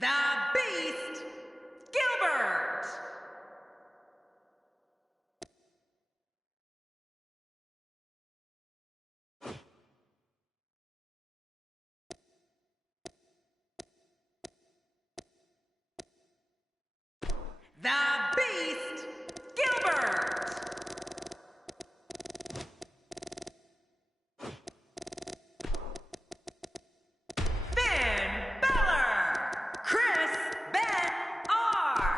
The Beast, Gilbert. The Beast, Gilbert. Finn Balor, Chris Ben-R.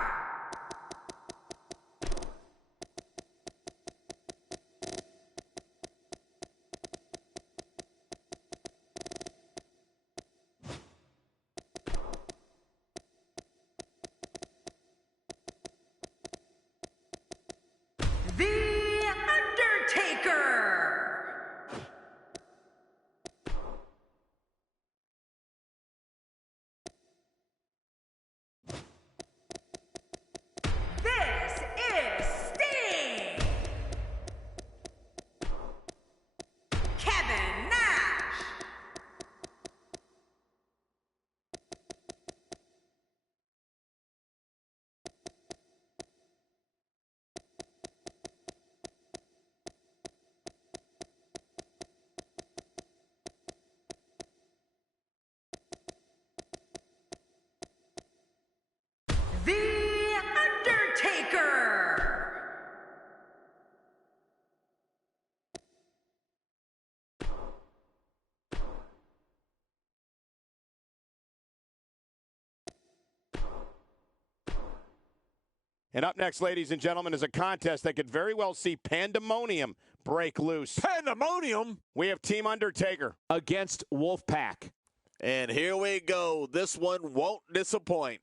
The Undertaker. This is Sting. Kevin Nash. The Undertaker. And up next, ladies and gentlemen, is a contest that could very well see pandemonium break loose. Pandemonium? We have Team Undertaker against WOLFPAC. And here we go. This one won't disappoint.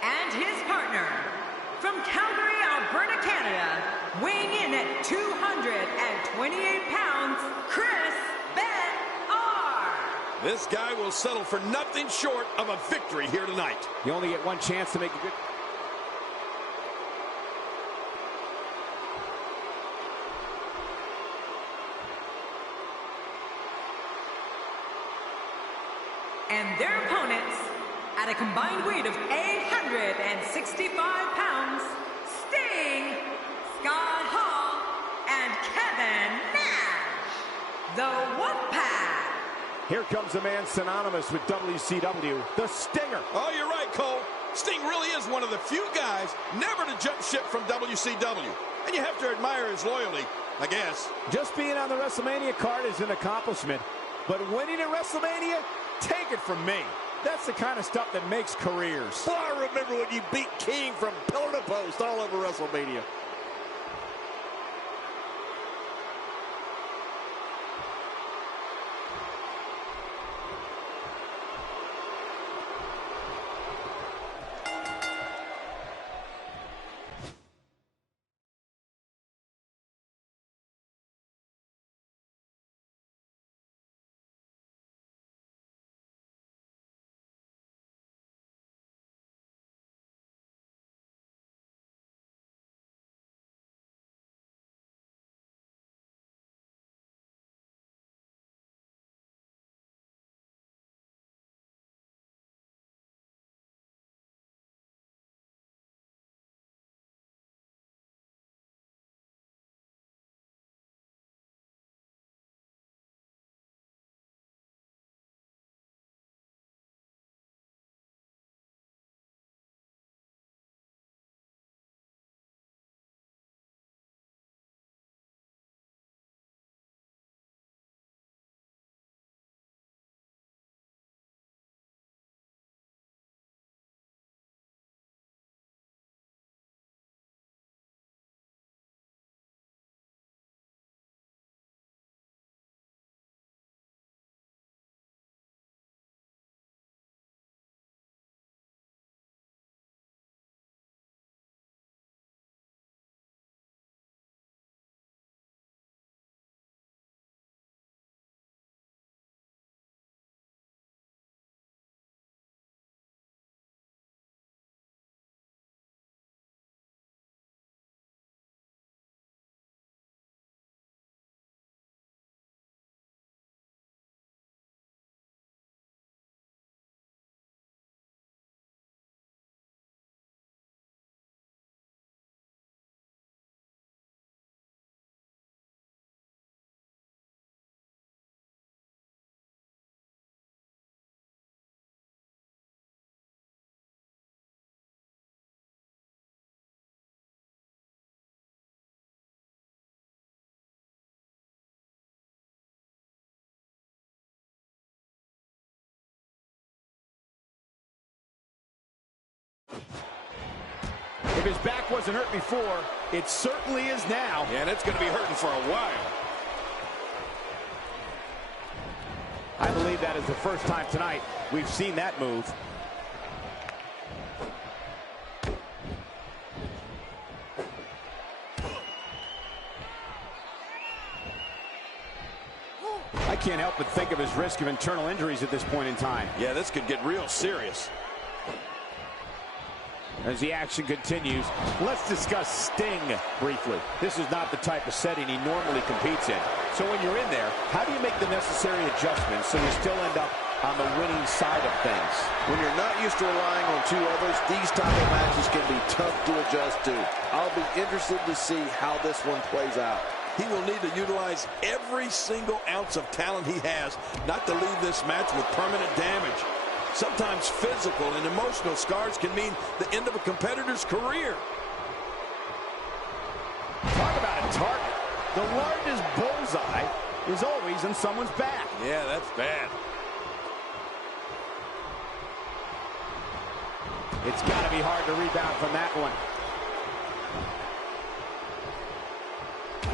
And his partner, from Calgary, Alberta, Canada, weighing in at 228 pounds, Chris Ben-R. This guy will settle for nothing short of a victory here tonight. You only get one chance to make a good... And their opponents, at a combined weight of 865 pounds, Sting, Scott Hall, and Kevin Nash, the WOLFPAC. Here comes a man synonymous with WCW, the Stinger. Oh, you're right, Cole. Sting really is one of the few guys never to jump ship from WCW. And you have to admire his loyalty, I guess. Just being on the WrestleMania card is an accomplishment, but winning at WrestleMania, take it from me. That's the kind of stuff that makes careers. Boy, I remember when you beat King from pillar to post all over WrestleMania. If his back wasn't hurt before, it certainly is now. Yeah, and it's going to be hurting for a while. I believe that is the first time tonight we've seen that move. I can't help but think of his risk of internal injuries at this point in time. Yeah, this could get real serious. As the action continues, let's discuss Sting briefly. This is not the type of setting he normally competes in. So when you're in there, how do you make the necessary adjustments so you still end up on the winning side of things? When you're not used to relying on two others, these type of matches can be tough to adjust to. I'll be interested to see how this one plays out. He will need to utilize every single ounce of talent he has not to leave this match with permanent damage. Sometimes physical and emotional scars can mean the end of a competitor's career. Talk about a target. The largest bullseye is always in someone's back. Yeah, that's bad. It's got to be hard to rebound from that one.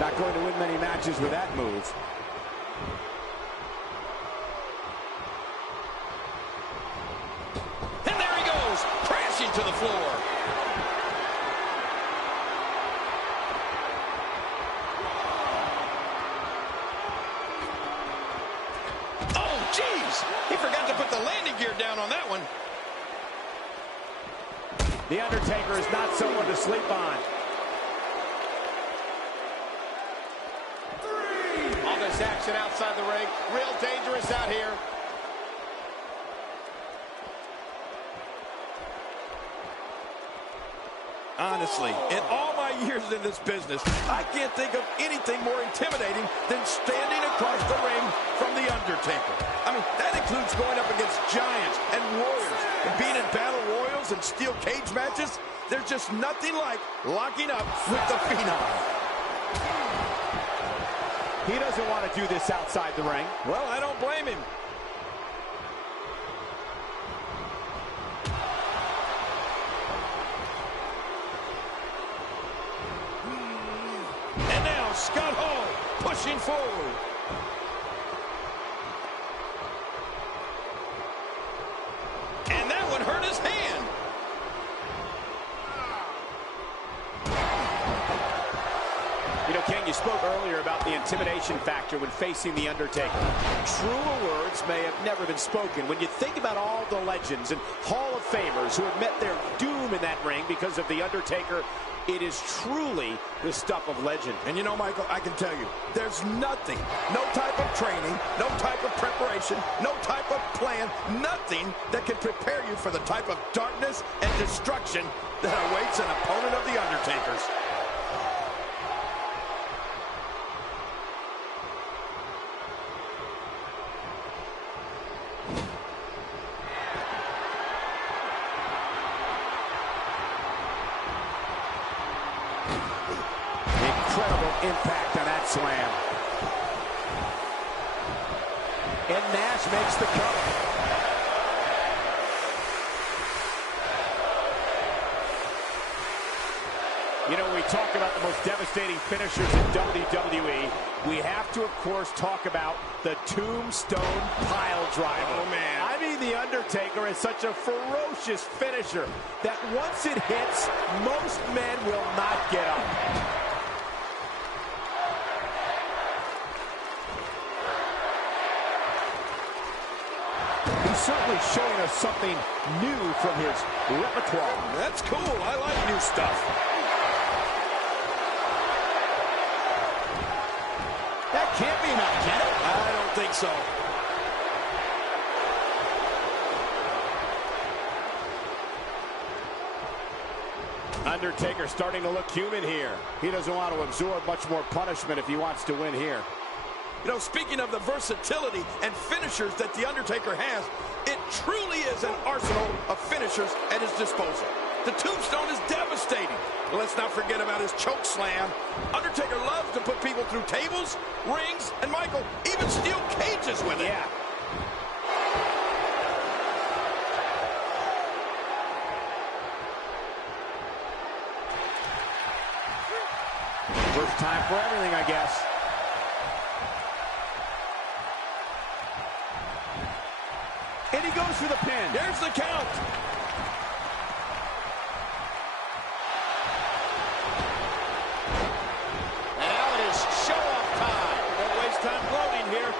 Not going to win many matches with that move. And there he goes, crashing to the floor. Oh, jeez! He forgot to put the landing gear down on that one. The Undertaker is not someone to sleep on. All this action outside the ring, real dangerous out here. Honestly, in all my years in this business, I can't think of anything more intimidating than standing across the ring from The Undertaker. I mean, that includes going up against giants and warriors, and being in battle royals and steel cage matches. There's just nothing like locking up with the Phenom. He doesn't want to do this outside the ring. Well, I don't blame him. And now Scott Hall pushing forward. And that one hurt his hand. You know, Ken, you spoke earlier about the intimidation factor when facing The Undertaker. Truer words may have never been spoken. When you think about all the legends and Hall of Famers who have met their doom in that ring because of The Undertaker, it is truly the stuff of legend. And you know, Michael, I can tell you, there's nothing, no type of training, no type of preparation, no type of plan, nothing that can prepare you for the type of darkness and destruction that awaits an opponent of The Undertaker's. Incredible impact on that slam. And Nash makes the cover. You know, we talk about the most devastating finishers in WWE. We have to, of course, talk about the Tombstone Pile Driver. Oh, man. I mean, The Undertaker is such a ferocious finisher that once it hits, most men will not get up. He's certainly showing us something new from his repertoire. That's cool. I like new stuff. That can't be enough, can it? I don't think so. Undertaker starting to look human here. He doesn't want to absorb much more punishment if he wants to win here. You know, speaking of the versatility and finishers that The Undertaker has, it truly is an arsenal of finishers at his disposal. The Tombstone is devastating. But let's not forget about his choke slam. Undertaker loves to put people through tables, rings, and Michael, even steel cages with it. Yeah. First time for everything, I guess. And he goes for the pin. There's the count. Now it is show-off time. Don't waste time gloating here.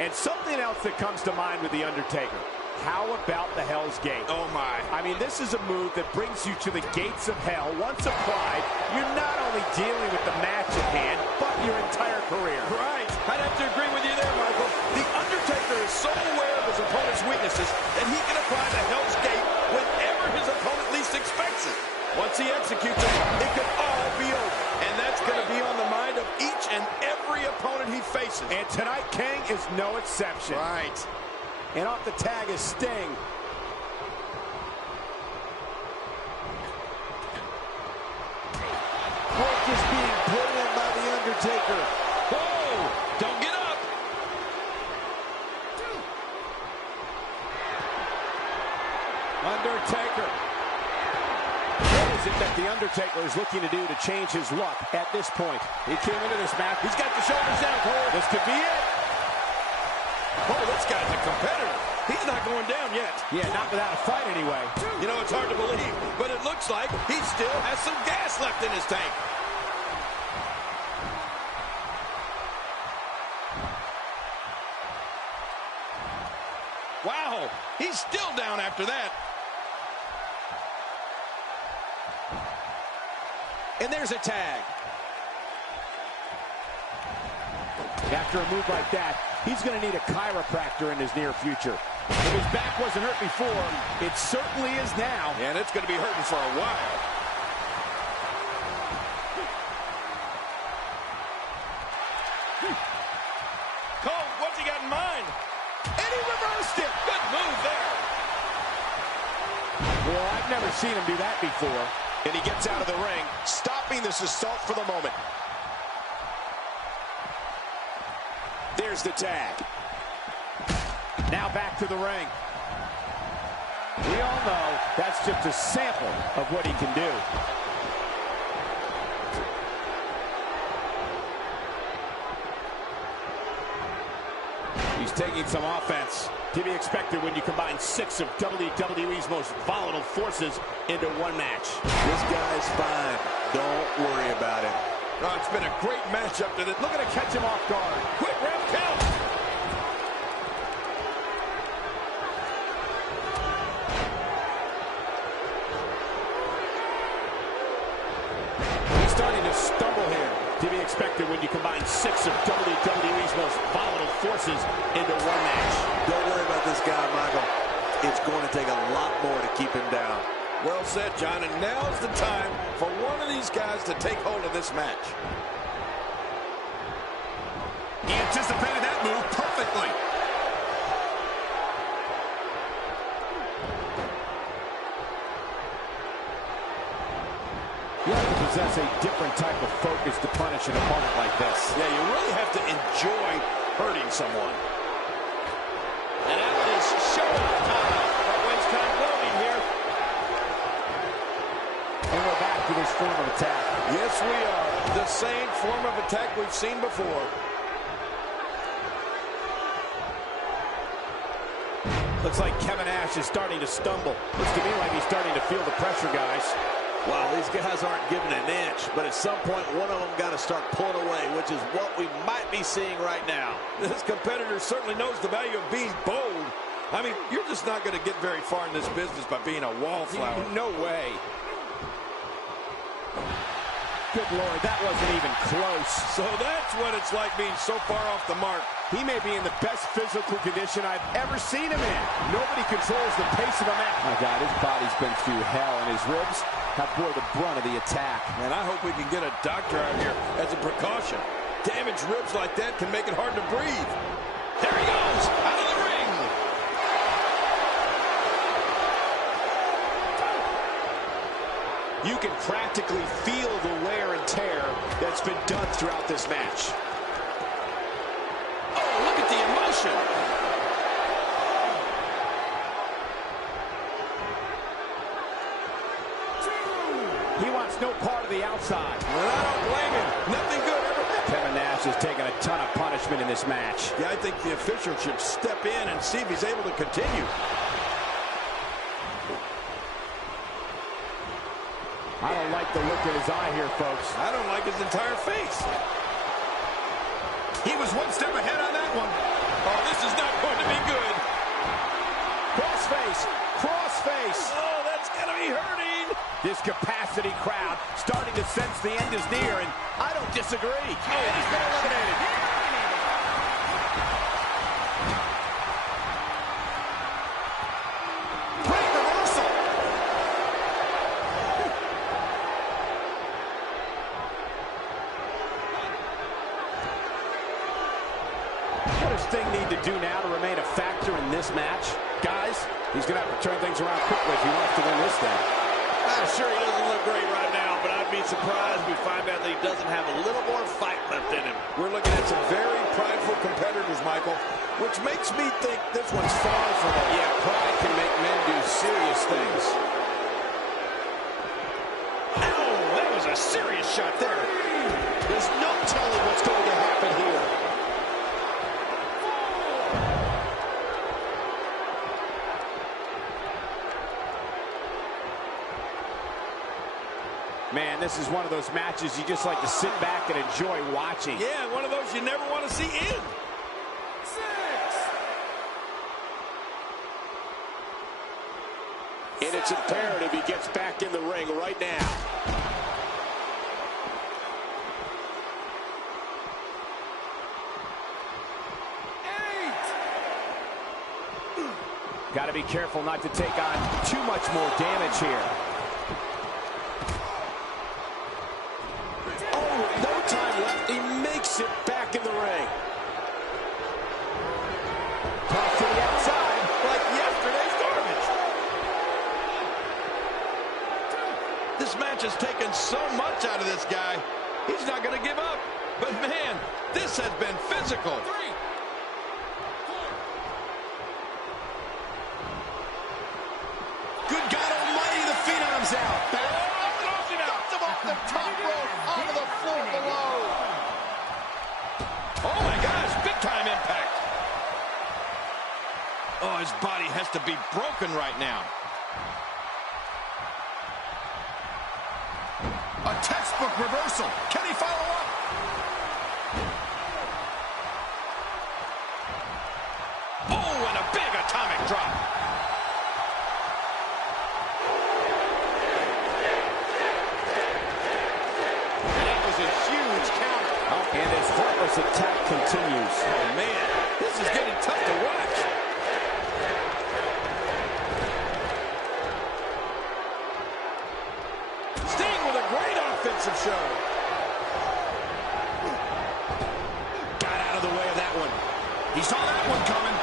And something else that comes to mind with The Undertaker. How about the Hell's Gate? Oh, my. I mean, this is a move that brings you to the gates of hell. Once applied, you're not only dealing with the match at hand, but your entire career. Right. I'd have to agree with you there, Michael. The Undertaker is so aware of his opponent's weaknesses that he can apply the Hell's Gate whenever his opponent least expects it. Once he executes it, it could all be over. And that's going to be on the mind of each and every opponent he faces. And tonight, King is no exception. Right. And off the tag is Sting. Work is being put in by The Undertaker. Whoa! Don't get up! Undertaker. What is it that The Undertaker is looking to do to change his luck at this point? He came into this match. He's got the shoulders down, Cole. This could be it. Oh, this guy's a competitor. He's not going down yet. Yeah, not without a fight anyway. You know, it's hard to believe, but it looks like he still has some gas left in his tank. Wow, he's still down after that. And there's a tag. After a move like that, he's going to need a chiropractor in his near future. If his back wasn't hurt before, it certainly is now. And it's going to be hurting for a while. Cole, what's he got in mind? And he reversed it. Good move there. Well, I've never seen him do that before. And he gets out of the ring, stopping this assault for the moment. There's the tag. Now back to the ring. We all know that's just a sample of what he can do. He's taking some offense. To be expected when you combine 6 of WWE's most volatile forces into one match. This guy's fine. Don't worry about it. Oh, it's been a great match up to this. Looking to catch him off guard. Quick ref count. He's starting to stumble here. To be expected when you combine 6 of WWE's most volatile forces into one match. Don't worry about this guy, Michael. It's going to take a lot more to keep him down. Well said, John, and now's the time for one of these guys to take hold of this match. He anticipated that move perfectly. You have to possess a different type of focus to punish an opponent like this. Yeah, you really have to enjoy hurting someone. And now it is show-off time. Don't waste time gloating here. And we're back to this form of attack. Yes, we are. The same form of attack we've seen before. Looks like Kevin Nash is starting to stumble. Looks to me like he's starting to feel the pressure, guys. Wow, these guys aren't giving an inch, but at some point, one of them got to start pulling away, which is what we might be seeing right now. This competitor certainly knows the value of being bold. I mean, you're just not going to get very far in this business by being a wallflower. No way. Good Lord, that wasn't even close. So that's what it's like being so far off the mark. He may be in the best physical condition I've ever seen him in. Nobody controls the pace of a match. My God, his body's been through hell, and his ribs have bore the brunt of the attack. And I hope we can get a doctor out here as a precaution. Damaged ribs like that can make it hard to breathe. There he goes, out of the ring. You can practically feel the wear and tear that's been done throughout this match. Oh, look at the emotion. He wants no part of the outside. Well, I don't blame him. Nothing good ever happened. Kevin Nash has taken a ton of punishment in this match. Yeah, I think the official should step in and see if he's able to continue. I don't like the look in his eye here, folks. I don't like his entire face. He was one step ahead on that one. Oh, this is not going to be good. Crossface, crossface. Oh, that's going to be hurting. This capacity crowd starting to sense the end is near, and I don't disagree. Oh, and he's been eliminated. Great reversal. What does Sting need to do now to remain a factor in this match? Guys, he's going to have to turn things around quickly if he wants to win this thing. I'm sure he doesn't look great right now, but I'd be surprised if we find out that he doesn't have a little more fight left in him. We're looking at some very prideful competitors, Michael, which makes me think this one's far from over. Yeah, pride can make men do serious things. Ow, that was a serious shot there. There's no telling what's going to happen here. Man, this is one of those matches you just like to sit back and enjoy watching. Yeah, one of those you never want to see end. 6. And it's imperative he gets back in the ring right now. Got to be careful not to take on too much more damage here. No time left. He makes it back in the ring. Toss to the outside. Like yesterday's garbage. This match has taken so much out of this guy. He's not going to give up. But man, this has been physical. 3, 4. Good God almighty, the Phenom's out. Dumped him off the top rope onto the floor below. Oh my gosh, big time impact. Oh, his body has to be broken right now. A textbook reversal. Can he follow up? Oh, and a big atomic drop. And his heartless attack continues. Oh, man, this is getting tough to watch. Sting with a great offensive show. Got out of the way of that one. He saw that one coming.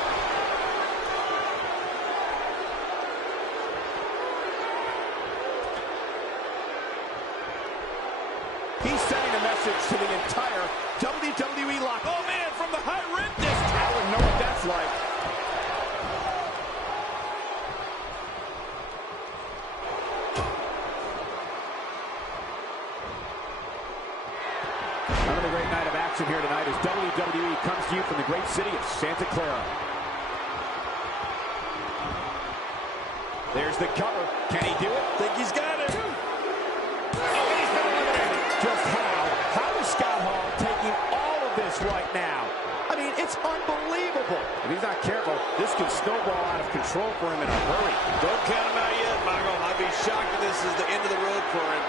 He's sending a message to the entire WWE locker. Oh, man, from the high rim district. I wouldn't know what that's like. Another great night of action here tonight as WWE comes to you from the great city of Santa Clara. There's the cover. Can he do it? Think he's got it. Just how is Scott Hall taking all of this right now? I mean, it's unbelievable. If he's not careful, this can snowball out of control for him in a hurry. Don't count him out yet, Michael. I'd be shocked if this is the end of the road for him.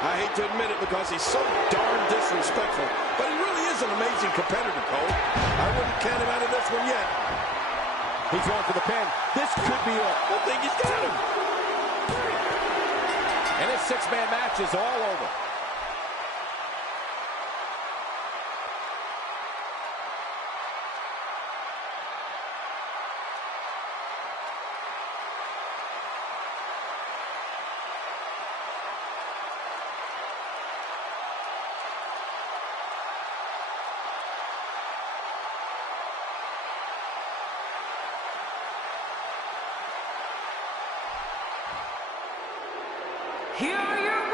I hate to admit it because he's so darn disrespectful, but he really is an amazing competitor, Cole. I wouldn't count him out of this one yet. He's going for the pin. This could be it. I think he's got him. And this six-man match is all over. Here are your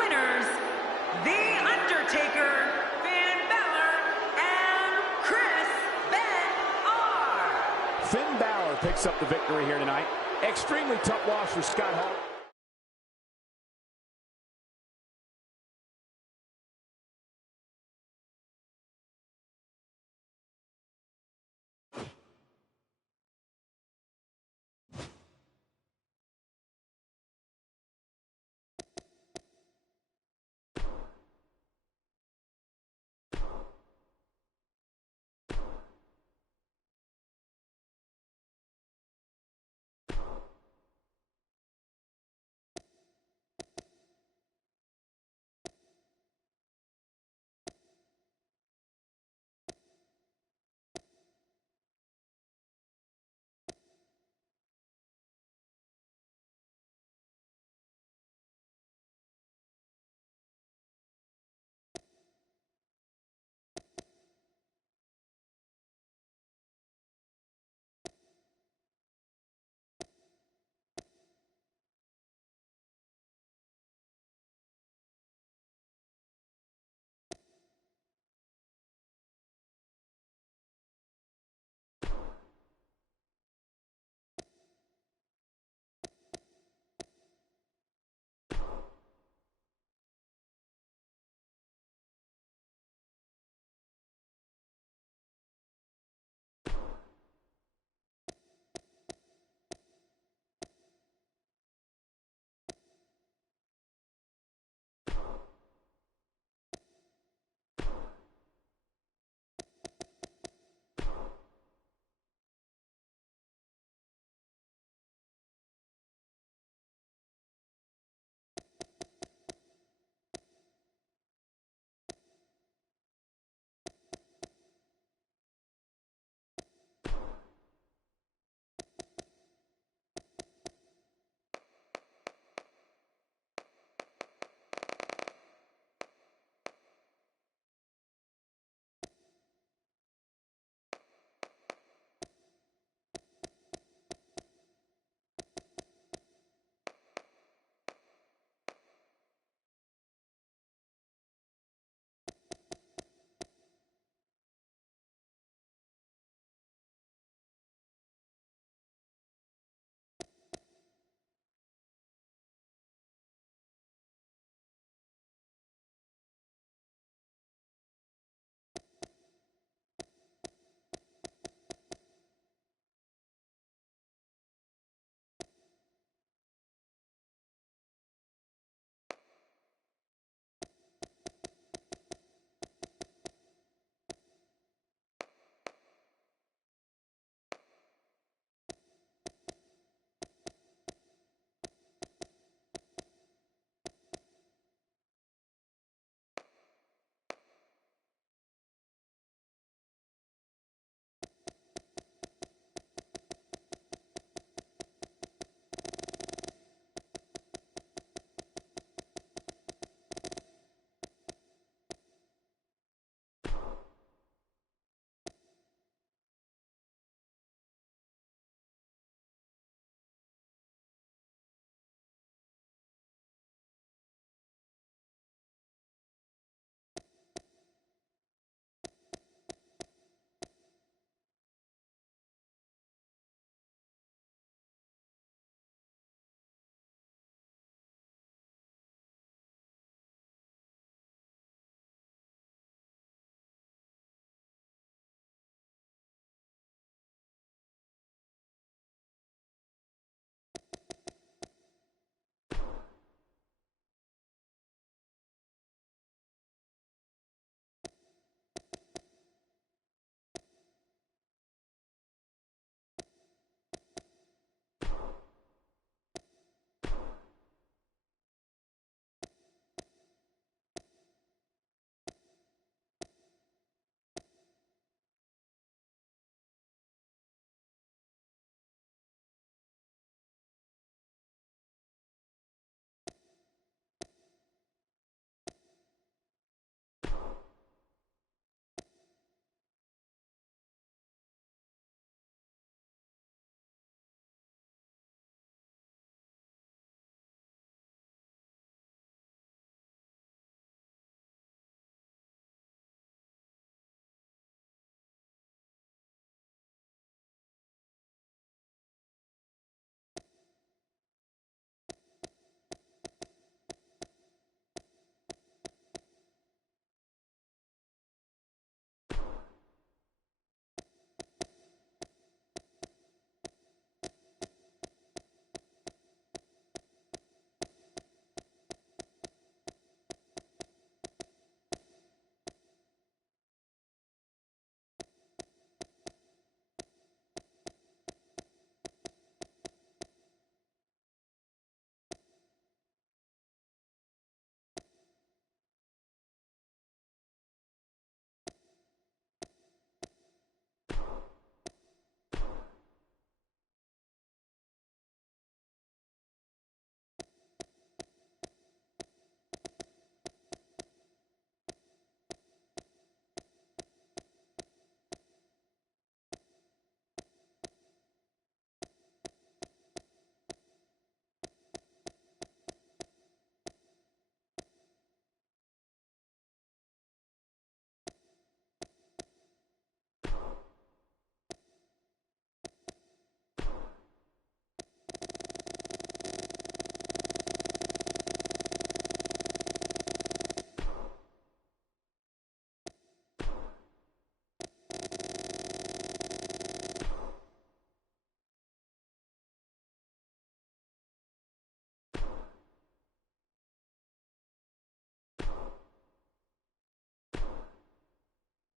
The Undertaker, Finn Balor, and Chris Benoit. Finn Balor picks up the victory here tonight. Extremely tough loss for Scott Hall.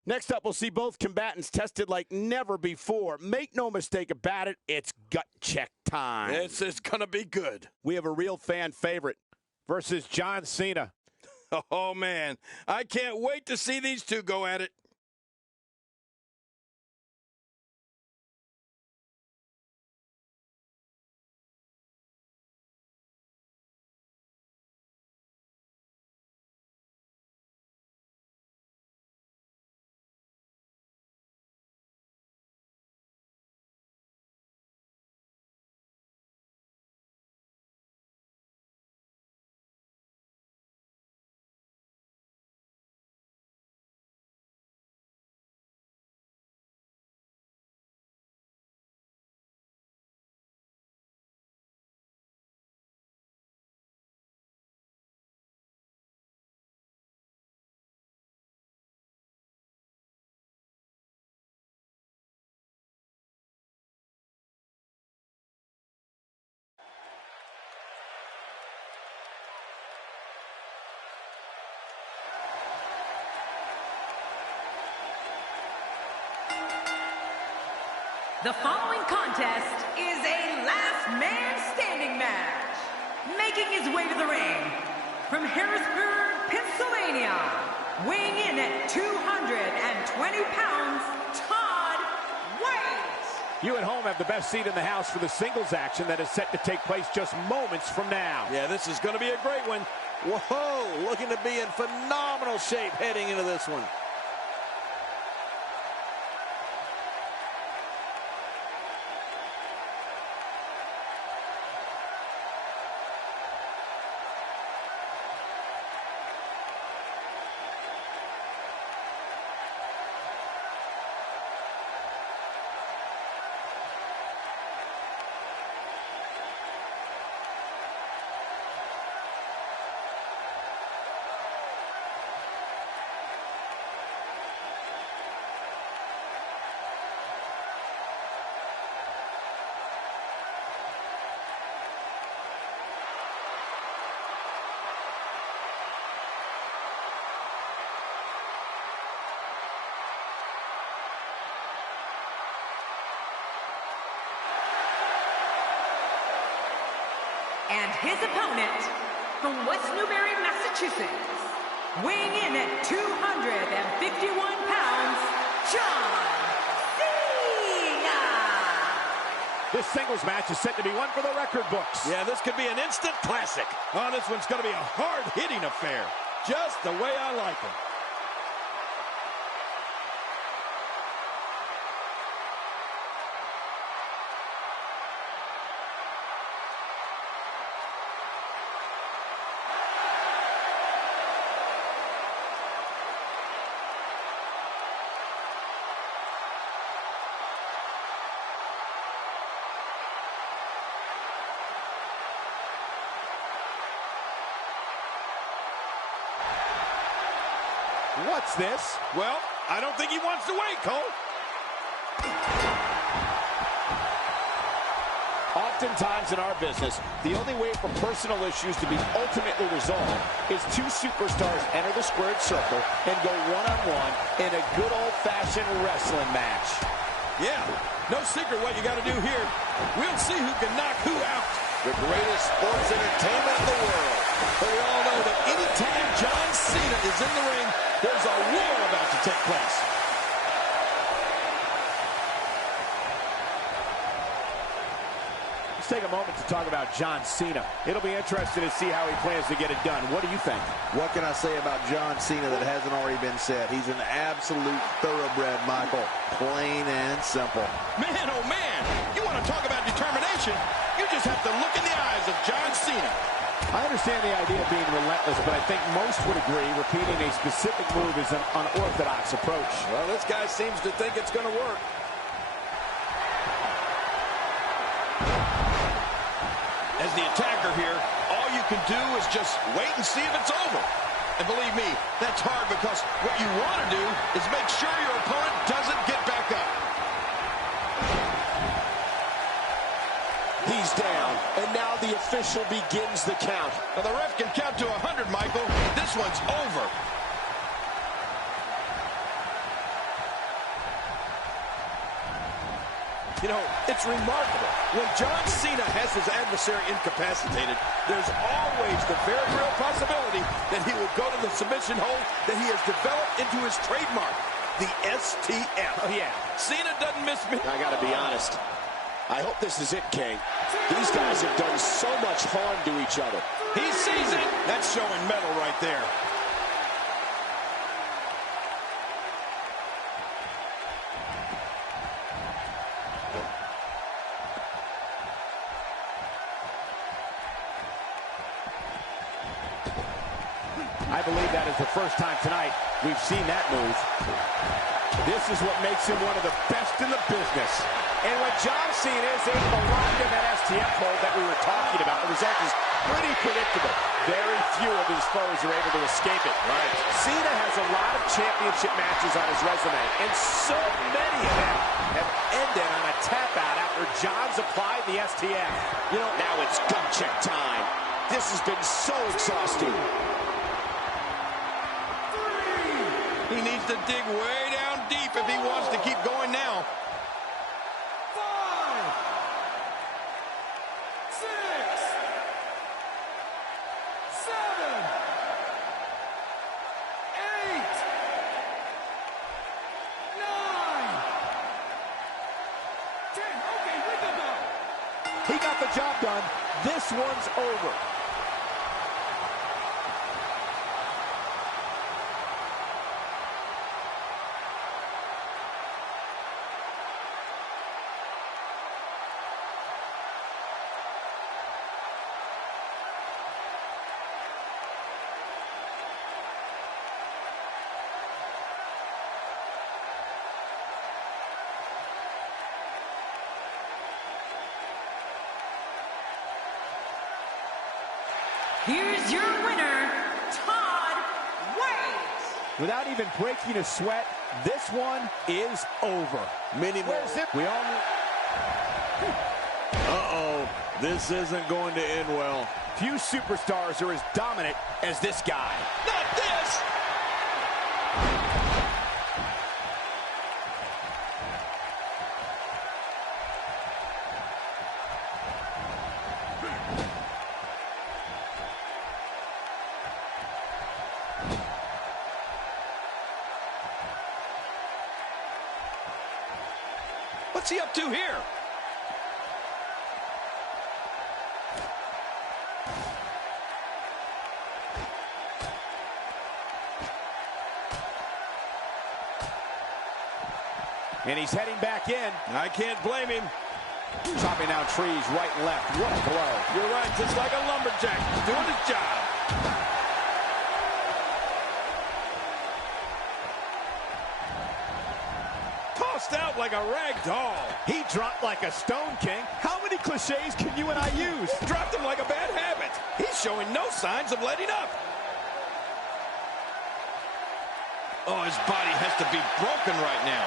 Next up, we'll see both combatants tested like never before. Make no mistake about it, it's gut check time. This is going to be good. We have a real fan favorite versus John Cena. Oh, man. I can't wait to see these two go at it. The following contest is a last man standing match. Making his way to the ring from Harrisburg, Pennsylvania, weighing in at 220 pounds, TODD. You at home have the best seat in the house for the singles action that is set to take place just moments from now. Yeah, this is going to be a great one. Whoa, looking to be in phenomenal shape heading into this one. And his opponent from West Newbury, Massachusetts, weighing in at 251 pounds, John Cena. This singles match is set to be one for the record books. Yeah, this could be an instant classic. Oh, this one's going to be a hard-hitting affair. Just the way I like it. What's this? Well, I don't think he wants to wait, Cole. Oftentimes in our business, the only way for personal issues to be ultimately resolved is two superstars enter the squared circle and go one-on-one in a good old-fashioned wrestling match. Yeah, no secret what you got to do here. We'll see who can knock who out. The greatest sports entertainment in the world. But we all know that anytime John Cena is in the ring, there's a war about to take place. Let's take a moment to talk about John Cena. It'll be interesting to see how he plans to get it done. What do you think? What can I say about John Cena that hasn't already been said? He's an absolute thoroughbred, Michael. Plain and simple. Man, oh man, you want to talk about determination? You just have to look in the eyes of John Cena. I understand the idea of being relentless, but I think most would agree repeating a specific move is an unorthodox approach. Well, this guy seems to think it's going to work. As the attacker here, all you can do is just wait and see if it's over. And believe me, that's hard because what you want to do is make sure your opponent doesn't get back up. He's down, and now the official begins the count. Now the ref can count to 100, Michael. This one's over. You know, it's remarkable. When John Cena has his adversary incapacitated, there's always the very real possibility that he will go to the submission hold that he has developed into his trademark, the STF. Oh, yeah. Cena doesn't miss me. I got to be honest. I hope this is it, King. These guys have done so much harm to each other. He sees it. That's showing metal right there. I believe that is the first time tonight we've seen that move. This is what makes him one of the best in the business. And when John Cena is able to lock in that STF hold that we were talking about, the result is pretty predictable. Very few of his foes are able to escape it. Right. Cena has a lot of championship matches on his resume, and so many of them have ended on a tap out after John's applied the STF. You know, now it's gut check time. This has been so exhausting. He needs to dig way down deep if he wants to keep going now. 5, 6, 7, 8, 9, 10. Okay, ring the bell. He got the job done. This one's over. Here's your winner, Todd White. Without even breaking a sweat, this one is over. Many more. We all... Uh-oh. This isn't going to end well. Few superstars are as dominant as this guy. Not this! What's he up to here? And he's heading back in. I can't blame him. Chopping down trees right and left. What a blow. You're right, just like a lumberjack doing his job. Tossed out like a rag doll. He dropped like a stone, King. How many cliches can you and I use? Dropped him like a bad habit. He's showing no signs of letting up. Oh, his body has to be broken right now.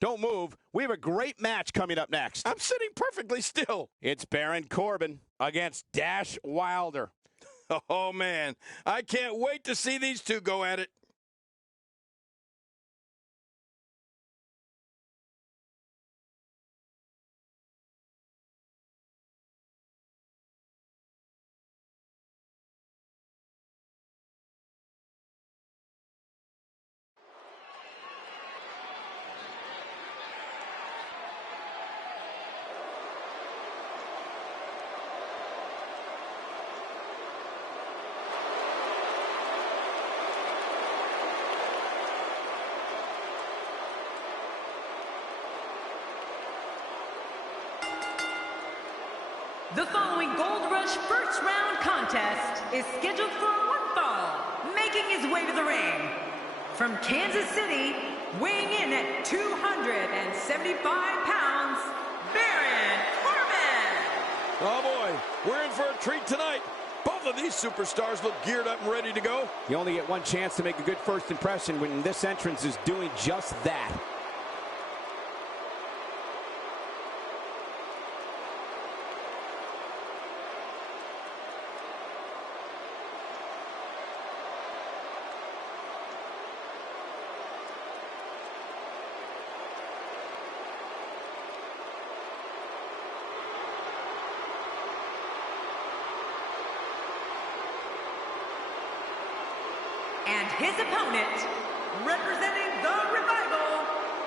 Don't move. We have a great match coming up next. I'm sitting perfectly still. It's Baron Corbin against Dash Wilder. Oh, man. I can't wait to see these two go at it. The following Gold Rush first round contest is scheduled for one fall. Making his way to the ring from Kansas City, weighing in at 275 pounds, Baron Corbin. Oh boy, we're in for a treat tonight. Both of these superstars look geared up and ready to go. You only get one chance to make a good first impression when this entrance is doing just that. And his opponent, representing the Revival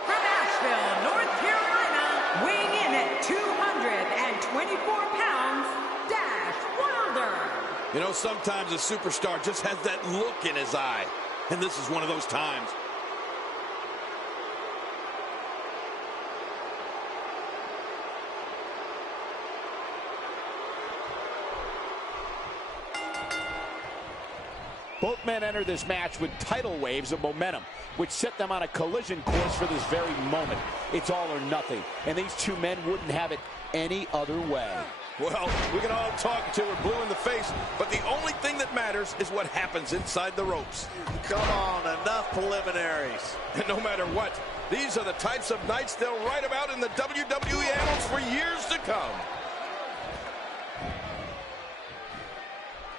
from Asheville, North Carolina, weighing in at 224 pounds, Dash Wilder. You know, sometimes a superstar just has that look in his eye, and this is one of those times. Both men enter this match with tidal waves of momentum, which set them on a collision course for this very moment. It's all or nothing, and these two men wouldn't have it any other way. Well, we can all talk until we're blue in the face, but the only thing that matters is what happens inside the ropes. Come on, enough preliminaries. And no matter what, these are the types of nights they'll write about in the WWE annals for years to come.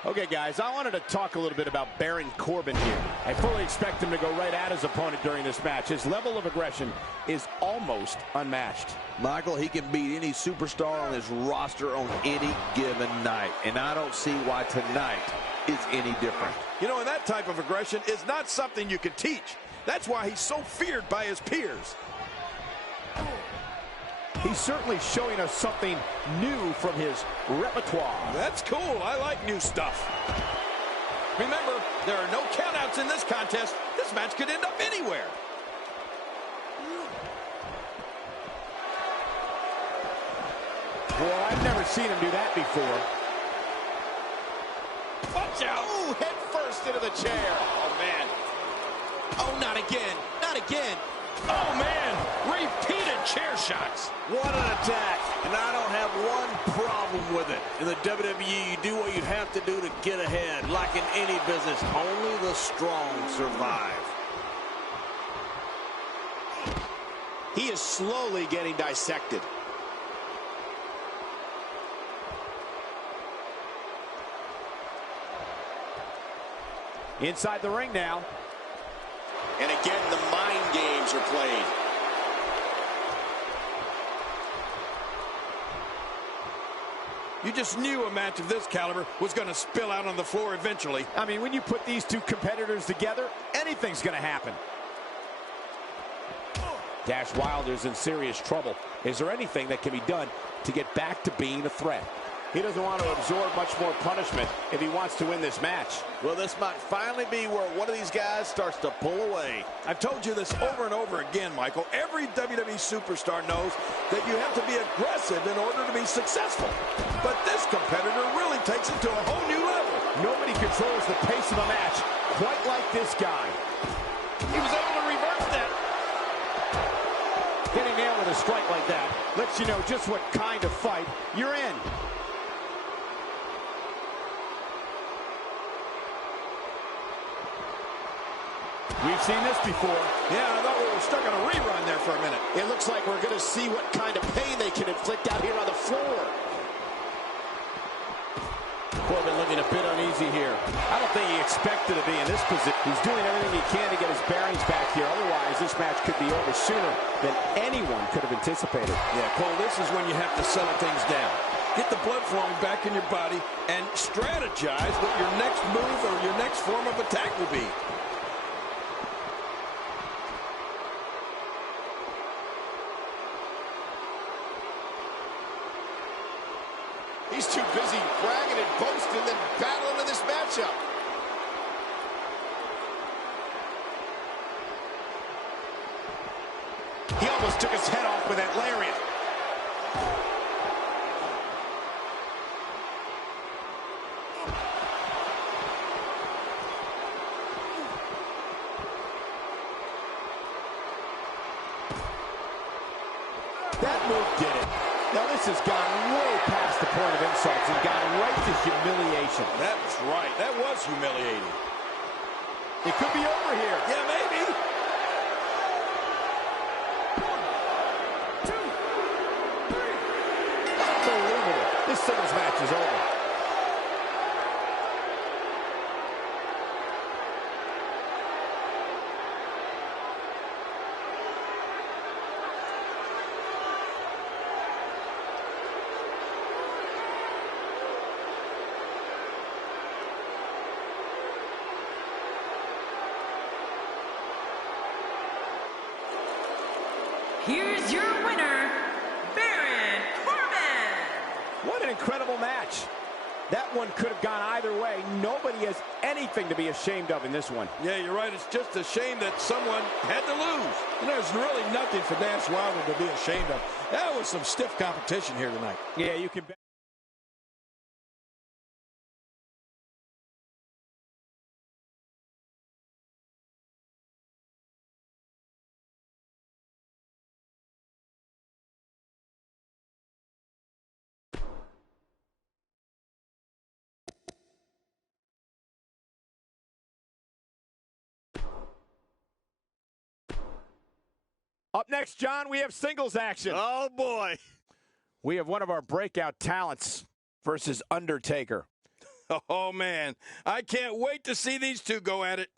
Okay, guys, I wanted to talk a little bit about Baron Corbin here. I fully expect him to go right at his opponent during this match. His level of aggression is almost unmatched. Michael, he can beat any superstar on his roster on any given night, and I don't see why tonight is any different. You know, and that type of aggression is not something you can teach. That's why he's so feared by his peers. He's certainly showing us something new from his repertoire. That's cool. I like new stuff. Remember, there are no countouts in this contest. This match could end up anywhere. Well, I've never seen him do that before. Watch out! Ooh, head first into the chair. Oh, man. Oh, not again. Not again. Oh, man. Repeated chair shots. What an attack, and I don't have one problem with it. In the WWE, you do what you have to do to get ahead. Like in any business, only the strong survive. He is slowly getting dissected. Inside the ring now. And again, the mind games are played. You just knew a match of this caliber was going to spill out on the floor eventually. I mean, when you put these two competitors together, anything's going to happen. Dash Wilder's in serious trouble. Is there anything that can be done to get back to being a threat? He doesn't want to absorb much more punishment if he wants to win this match. Well, this might finally be where one of these guys starts to pull away. I've told you this over and over again, Michael. Every WWE superstar knows that you have to be aggressive in order to be successful. But this competitor really takes it to a whole new level. Nobody controls the pace of the match quite like this guy. He was able to reverse that. Getting nailed with a strike like that lets you know just what kind of fight you're in. We've seen this before. Yeah, I thought we were stuck on a rerun there for a minute. It looks like we're going to see what kind of pain they can inflict out here on the floor. Corbin looking a bit uneasy here. I don't think he expected to be in this position. He's doing everything he can to get his bearings back here. Otherwise, this match could be over sooner than anyone could have anticipated. Yeah, Cole, this is when you have to settle things down. Get the blood flowing back in your body and strategize what your next move or your next form of attack will be. He's too busy bragging and boasting than battling in this matchup. He almost took his head off with that lariat. That move did it. Now this has gone way past the point of insults and gone right to humiliation. That's right. That was humiliating. It could be over here. Yeah, maybe. 1, 2, 3. Unbelievable. This singles match is over. Here's your winner, Baron Corbin. What an incredible match. That one could have gone either way. Nobody has anything to be ashamed of in this one. Yeah, you're right. It's just a shame that someone had to lose. And there's really nothing for Dash Wilder to be ashamed of. That was some stiff competition here tonight. Yeah, you can bet. Up next, John, we have singles action. Oh, boy. We have one of our breakout talents versus Undertaker. Oh, man. I can't wait to see these two go at it.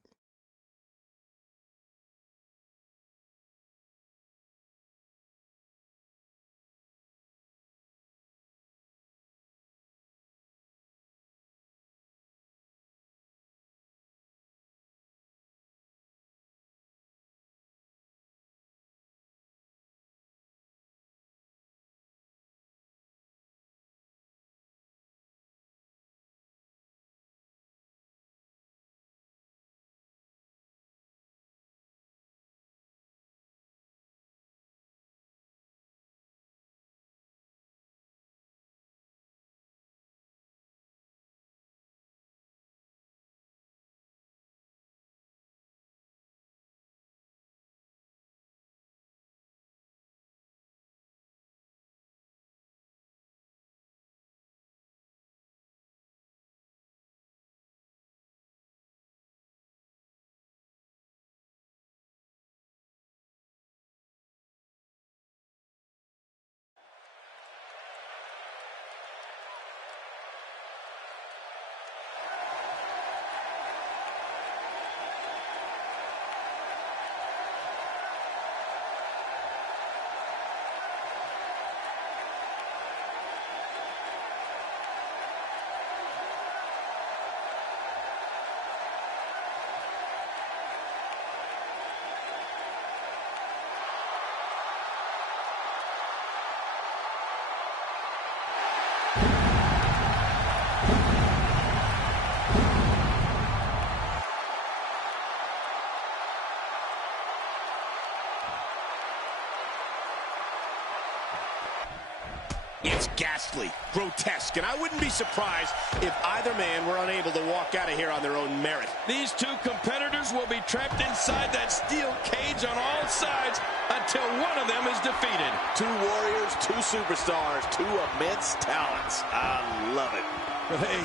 It's ghastly, grotesque, and I wouldn't be surprised if either man were unable to walk out of here on their own merit. These two competitors will be trapped inside that steel cage on all sides until one of them is defeated. Two warriors, two superstars, two immense talents. I love it. But hey,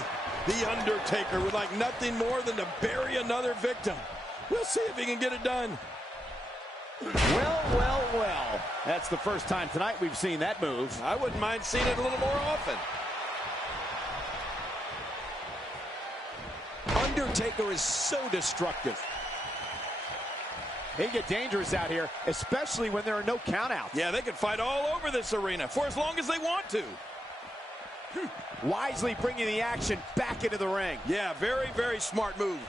The Undertaker would like nothing more than to bury another victim. We'll see if he can get it done. Well, well, well. That's the first time tonight we've seen that move. I wouldn't mind seeing it a little more often. Undertaker is so destructive. They get dangerous out here, especially when there are no countouts. Yeah, they could fight all over this arena for as long as they want to. Wisely bringing the action back into the ring. Yeah, very, very smart move.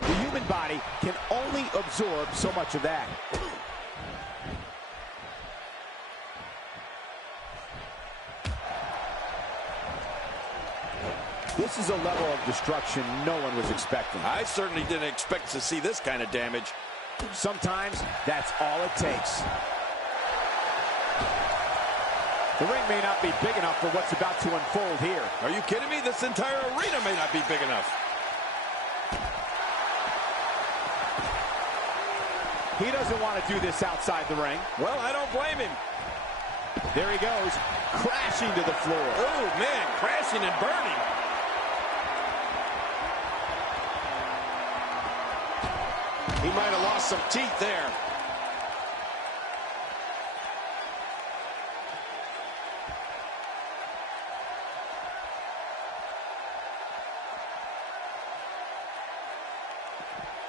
The human body can only absorb so much of that. This is a level of destruction no one was expecting. I certainly didn't expect to see this kind of damage. Sometimes that's all it takes. The ring may not be big enough for what's about to unfold here. Are you kidding me? This entire arena may not be big enough. He doesn't want to do this outside the ring. Well, I don't blame him. There he goes, crashing to the floor. Oh, man, crashing and burning. He might have lost some teeth there.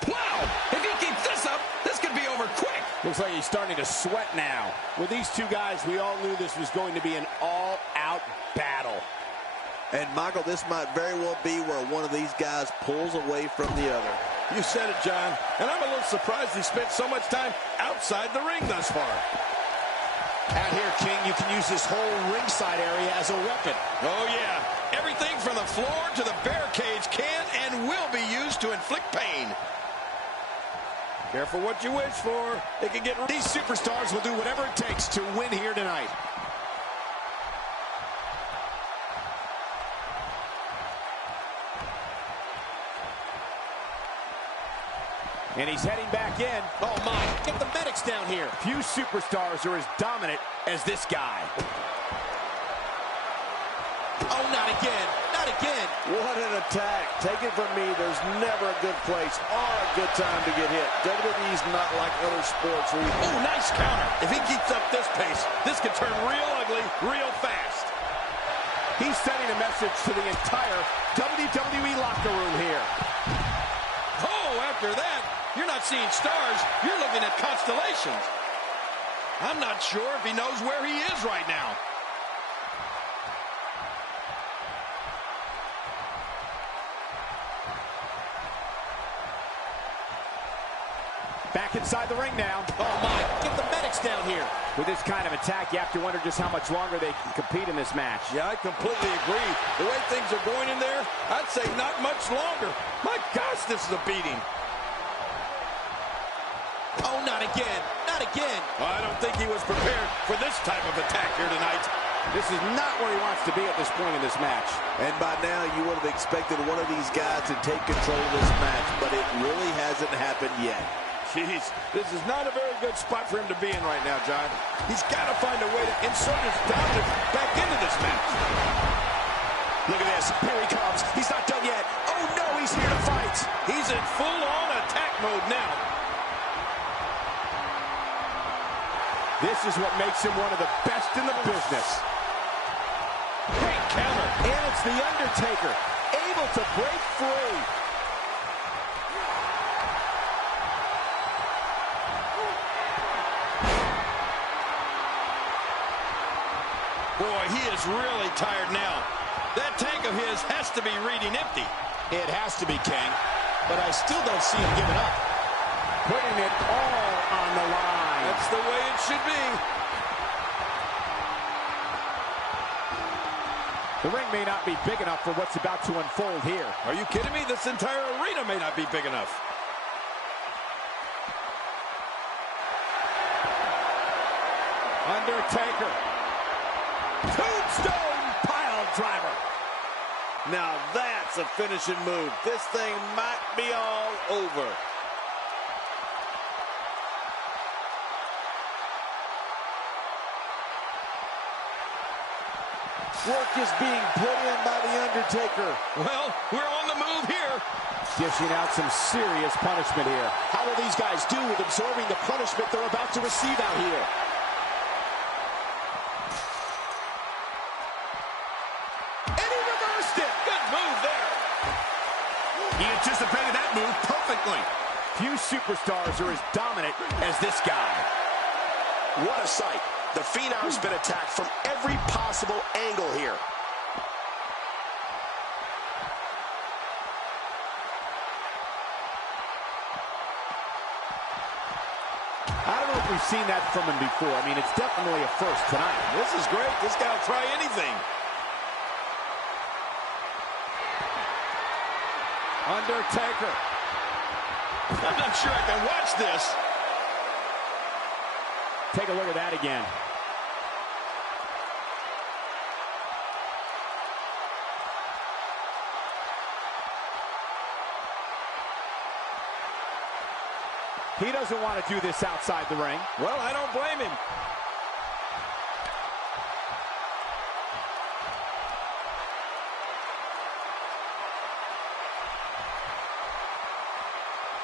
Wow! If he keeps this up, this could be over quick. Looks like he's starting to sweat now. With these two guys, we all knew this was going to be an all-out battle. And, Michael, this might very well be where one of these guys pulls away from the other. You said it, John. And I'm a little surprised he spent so much time outside the ring thus far. Out here, King, you can use this whole ringside area as a weapon. Oh, yeah. Everything from the floor to the barricades can and will be used to inflict pain. Careful what you wish for. It can get... These superstars will do whatever it takes to win here tonight. And he's heading back in. Oh, my. Get the medics down here. Few superstars are as dominant as this guy. Oh, not again. Not again. What an attack. Take it from me, there's never a good place or a good time to get hit. WWE's not like other sports. Oh, nice counter. If he keeps up this pace, this could turn real ugly real fast. He's sending a message to the entire WWE locker room here. Oh, after that, you're not seeing stars. You're looking at constellations. I'm not sure if he knows where he is right now. Back inside the ring now. Oh, my. Get the medics down here. With this kind of attack, you have to wonder just how much longer they can compete in this match. Yeah, I completely agree. The way things are going in there, I'd say not much longer. My gosh, this is a beating. Oh, not again. Not again. Well, I don't think he was prepared for this type of attack here tonight. This is not where he wants to be at this point in this match. And by now, you would have expected one of these guys to take control of this match, but it really hasn't happened yet. Jeez, this is not a very good spot for him to be in right now, John. He's got to find a way to insert his dominance back into this match. Look at this. Here he comes. He's not done yet. Oh, no, he's here to fight. He's in full-on attack mode now. This is what makes him one of the best in the business. Great counter. And it's The Undertaker, able to break free. Boy, he is really tired now. That tank of his has to be reading empty. It has to be, King. But I still don't see him giving up. Putting it all on the line. That's the way it should be. The ring may not be big enough for what's about to unfold here. Are you kidding me? This entire arena may not be big enough. Undertaker. Tombstone pile driver. Now that's a finishing move. This thing might be all over. Work is being put in by The Undertaker. Well, we're on the move here. Dishing out some serious punishment here. How will these guys do with absorbing the punishment they're about to receive out here? And he reversed it. Good move there. He anticipated that move perfectly. Few superstars are as dominant as this guy. What a sight. The Phenom's been attacked from every possible angle here. I don't know if we've seen that from him before. I mean, it's definitely a first tonight. This is great. This guy will try anything. Undertaker. I'm not sure I can watch this. Take a look at that again. He doesn't want to do this outside the ring. Well, I don't blame him.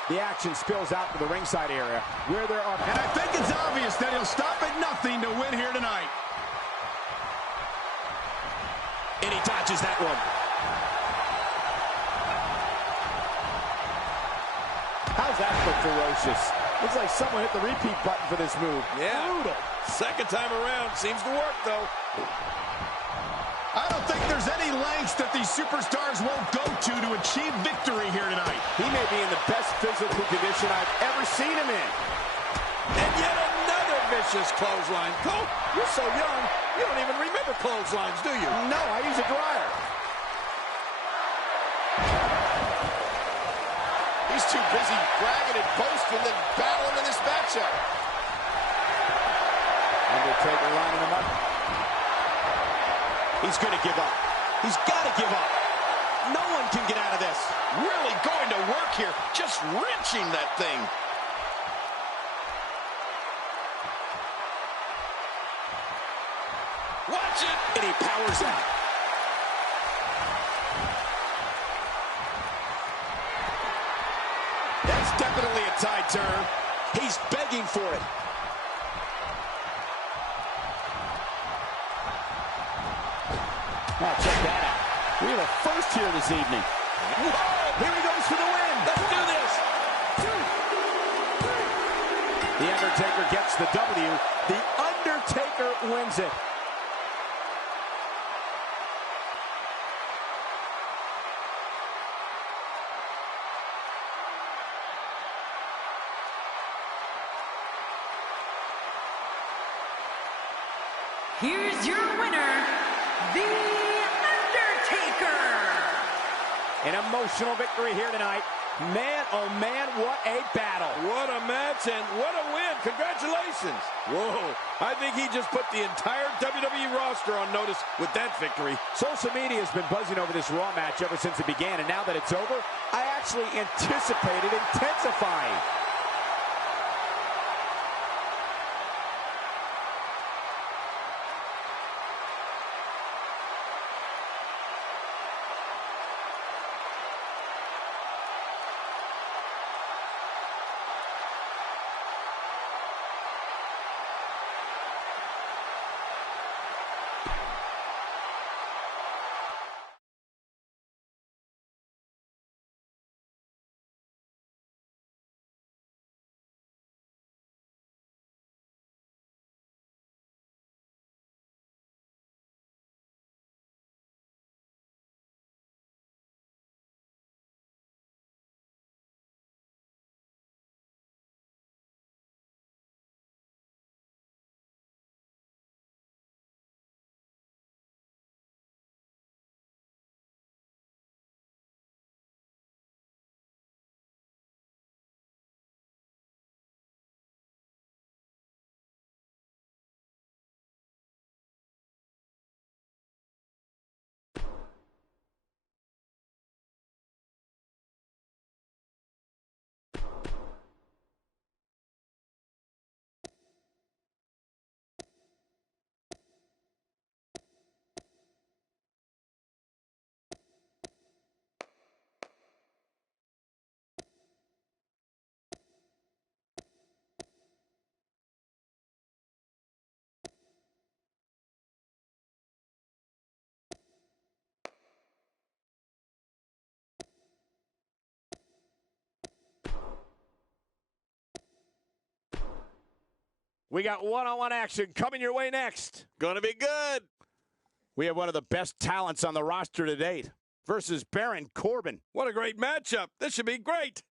The action spills out to the ringside area where there are... And I think it's obvious that he'll stop at nothing to win here tonight. And he dodges that one. How's that for ferocious? Looks like someone hit the repeat button for this move. Yeah. Brutal. Second time around. Seems to work, though. I don't think there's any lengths that these superstars won't go to achieve victory here tonight. He may be in the best physical condition I've ever seen him in. And yet another vicious clothesline. Cole, you're so young, you don't even remember clotheslines, do you? No, I use a dryer. He's too busy bragging and boasting than battling in this matchup. Undertaker lining him up. He's going to give up. He's got to give up. No one can get out of this. Really going to work here. Just wrenching that thing. Watch it. And he powers out. That's definitely a tide turn. He's begging for it. Now check that out. We have a first here this evening. Whoa, here he goes for the win. Let's do this. 2, 3. The Undertaker gets the W. The Undertaker wins it. Here's your winner, The Undertaker. An emotional victory here tonight. Man, oh man, what a battle. What a match and what a win. Congratulations. Whoa, I think he just put the entire WWE roster on notice with that victory. Social media has been buzzing over this Raw match ever since it began, and now that it's over, I actually anticipate it intensifying. We got one-on-one action coming your way next. Gonna be good. We have one of the best talents on the roster to date versus Baron Corbin. What a great matchup. This should be great.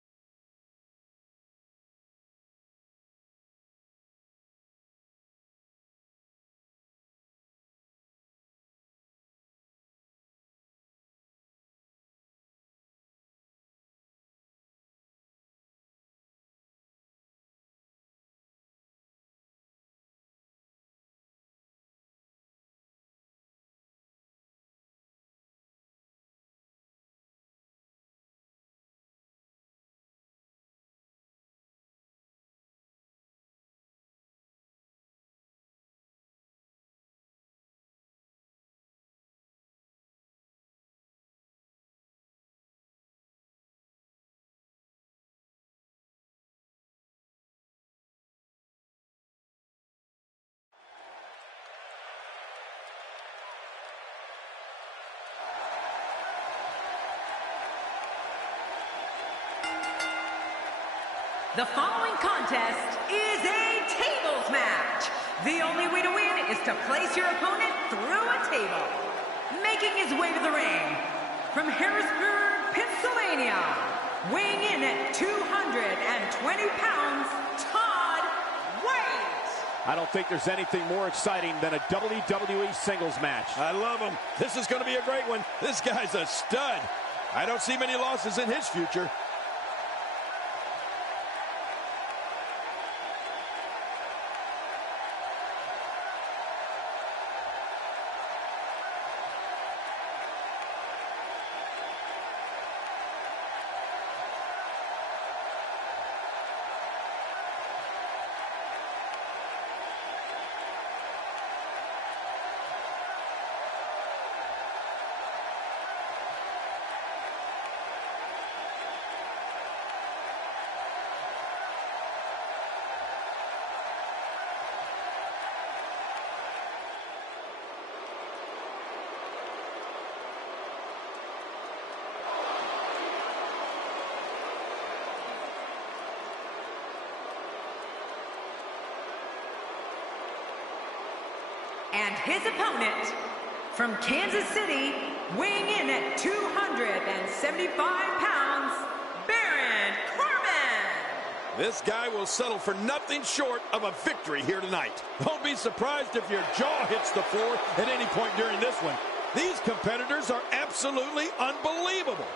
The following contest is a tables match. The only way to win is to place your opponent through a table. Making his way to the ring, from Harrisburg, Pennsylvania, weighing in at 220 pounds, TODD. I don't think there's anything more exciting than a WWE singles match. I love him. This is going to be a great one. This guy's a stud. I don't see many losses in his future. And his opponent, from Kansas City, weighing in at 275 pounds, CORBIN. This guy will settle for nothing short of a victory here tonight. Don't be surprised if your jaw hits the floor at any point during this one. These competitors are absolutely unbelievable.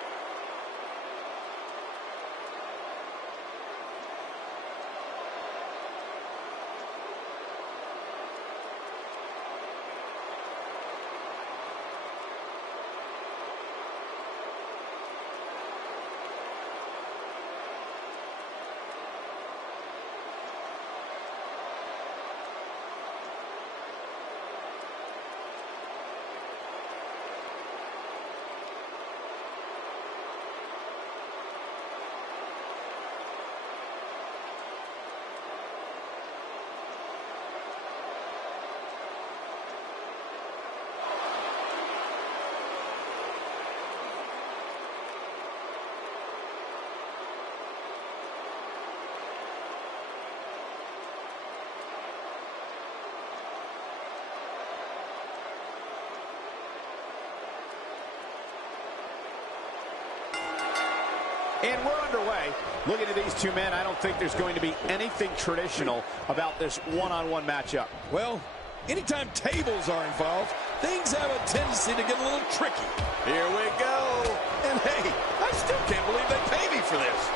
And we're underway. Looking at these two men, I don't think there's going to be anything traditional about this one-on-one matchup. Well, anytime tables are involved, things have a tendency to get a little tricky. Here we go. And hey, I still can't believe they pay me for this.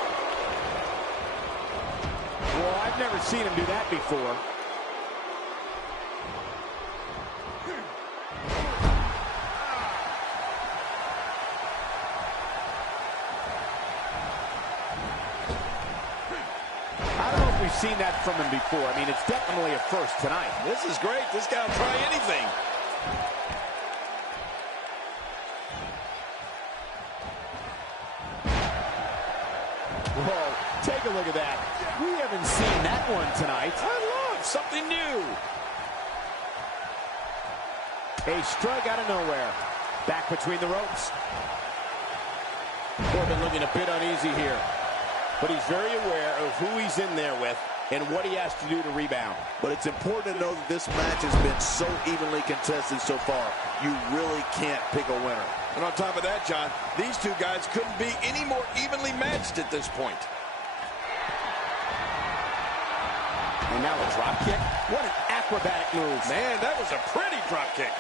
Well, I've never seen him do that before. We've seen that from him before. I mean, it's definitely a first tonight. This is great. This guy will try anything. Whoa, take a look at that. We haven't seen that one tonight. I love something new. A strike out of nowhere. Back between the ropes. Corbin looking a bit uneasy here. But he's very aware of who he's in there with and what he has to do to rebound. But it's important to know that this match has been so evenly contested so far. You really can't pick a winner. And on top of that, John, these two guys couldn't be any more evenly matched at this point. And now a drop kick. What an acrobatic move. Man, that was a pretty drop kick.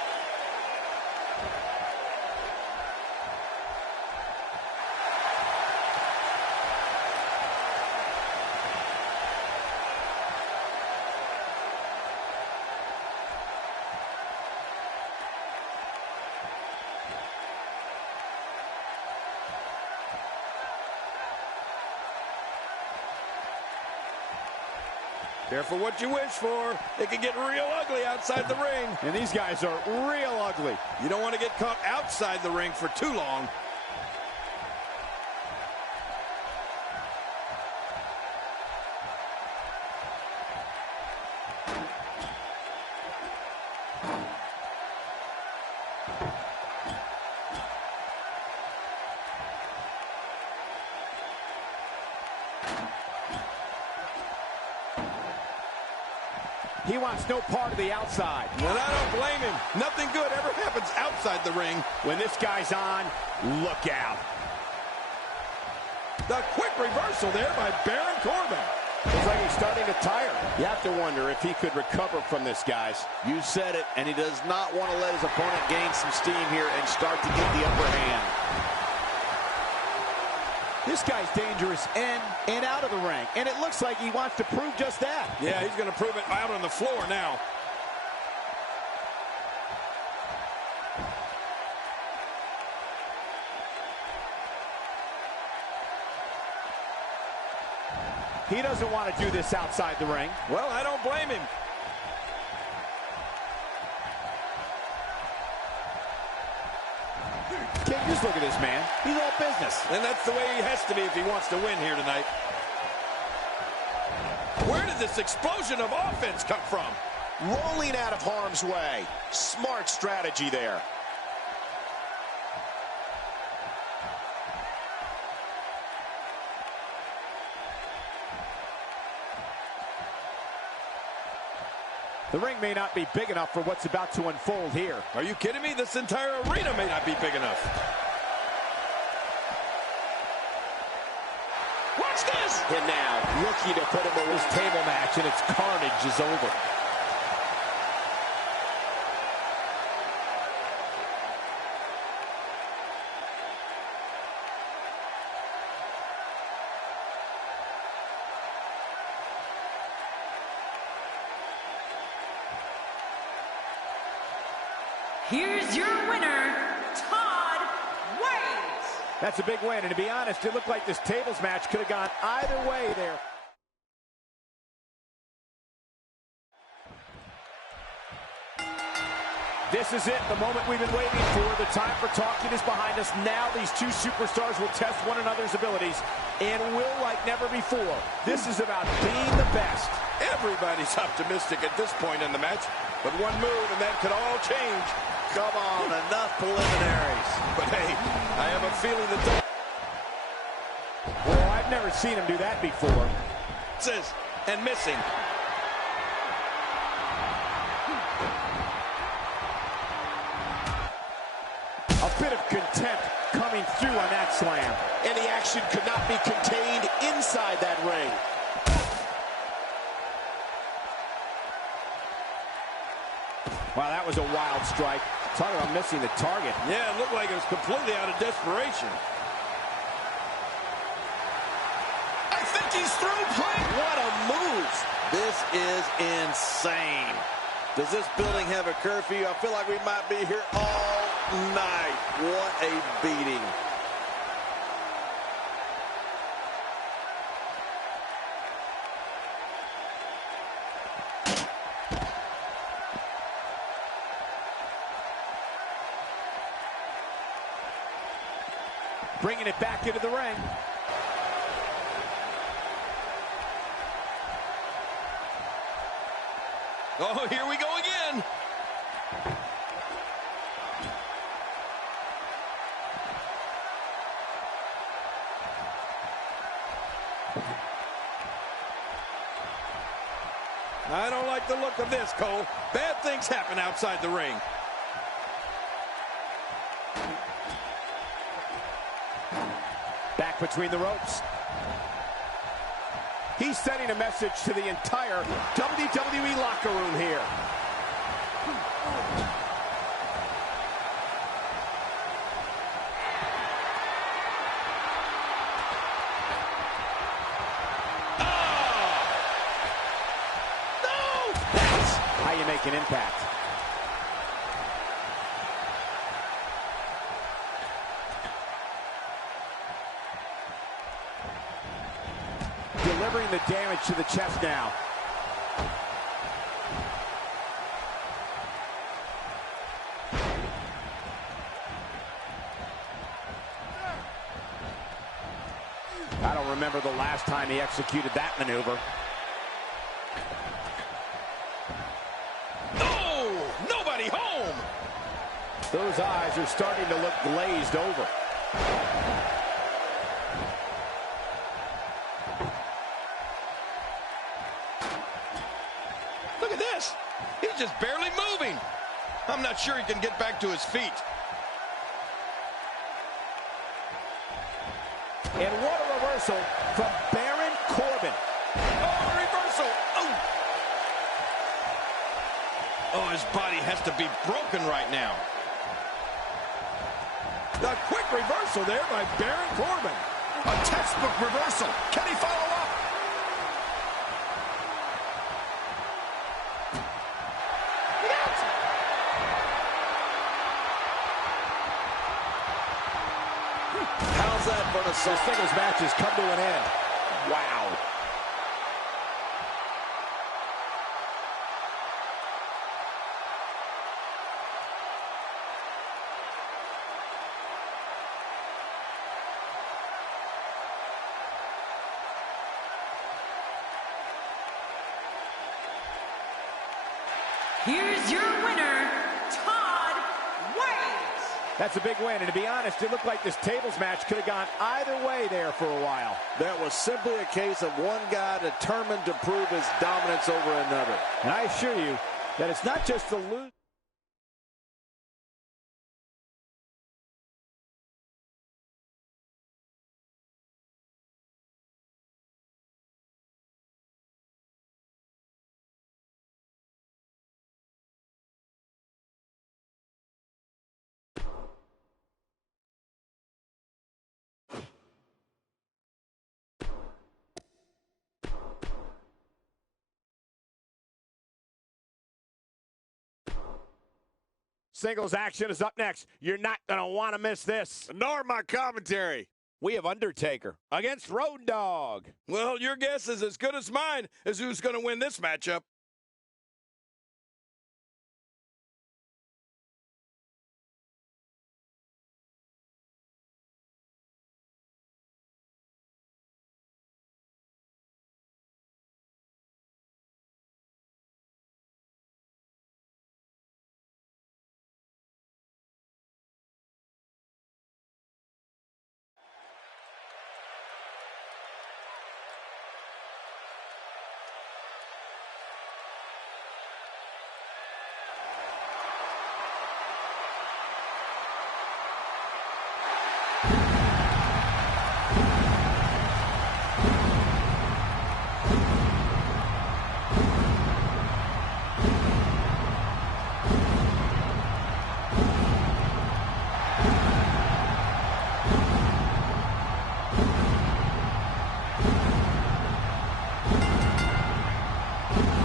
Careful what you wish for. It can get real ugly outside the ring. And these guys are real ugly. You don't want to get caught outside the ring for too long. He wants no part of the outside. And I don't blame him. Nothing good ever happens outside the ring. When this guy's on, look out. The quick reversal there by Baron Corbin. Looks like he's starting to tire. You have to wonder if he could recover from this, guys. You said it, and he does not want to let his opponent gain some steam here and start to get the upper hand. This guy's dangerous in and out of the ring, and it looks like he wants to prove just that. Yeah, he's going to prove it out on the floor now. He doesn't want to do this outside the ring. Well, I don't blame him. King, just look at this man. He's all business. And that's the way he has to be if he wants to win here tonight. Where did this explosion of offense come from? Rolling out of harm's way. Smart strategy there. The ring may not be big enough for what's about to unfold here. Are you kidding me? This entire arena may not be big enough. Watch this! And now, looking to put him in this table match, and its carnage is over. Here's your winner, Todd White. That's a big win, and to be honest, it looked like this tables match could have gone either way there. This is it, the moment we've been waiting for. The time for talking is behind us. Now these two superstars will test one another's abilities and will like never before. This is about being the best. Everybody's optimistic at this point in the match, but one move and that could all change. Come on, enough preliminaries. But hey, I have a feeling that Well, I've never seen him do that before. and missing. A bit of contempt coming through on that slam. And the action could not be contained inside that ring. Wow, that was a wild strike. Talk about missing the target. Yeah, it looked like it was completely out of desperation. I think he's through, play. What a move. This is insane. Does this building have a curfew? I feel like we might be here all night. What a beating. Bringing it back into the ring. Oh, here we go again. I don't like the look of this, Cole. Bad things happen outside the ring. Back between the ropes. He's sending a message to the entire WWE locker room here. No! That's how you make an impact. Delivering the damage to the chest now. I don't remember the last time he executed that maneuver. Oh, nobody home! Those eyes are starting to look glazed over. Look at this. He's just barely moving. I'm not sure he can get back to his feet. And what a reversal from Baron Corbin. Oh, reversal. Oh. Oh, his body has to be broken right now. A quick reversal there by Baron Corbin. A textbook reversal. Can he follow up? How's that for the This singles match has come to an end. Wow. Here's your winner, TODD. That's a big win, and to be honest, it looked like this tables match could have gone either way there for a while. That was simply a case of one guy determined to prove his dominance over another. And I assure you that it's not just the lose. Singles action is up next. You're not going to want to miss this. Nor my commentary. We have Undertaker against Road Dogg. Well, your guess is as good as mine as who's going to win this matchup.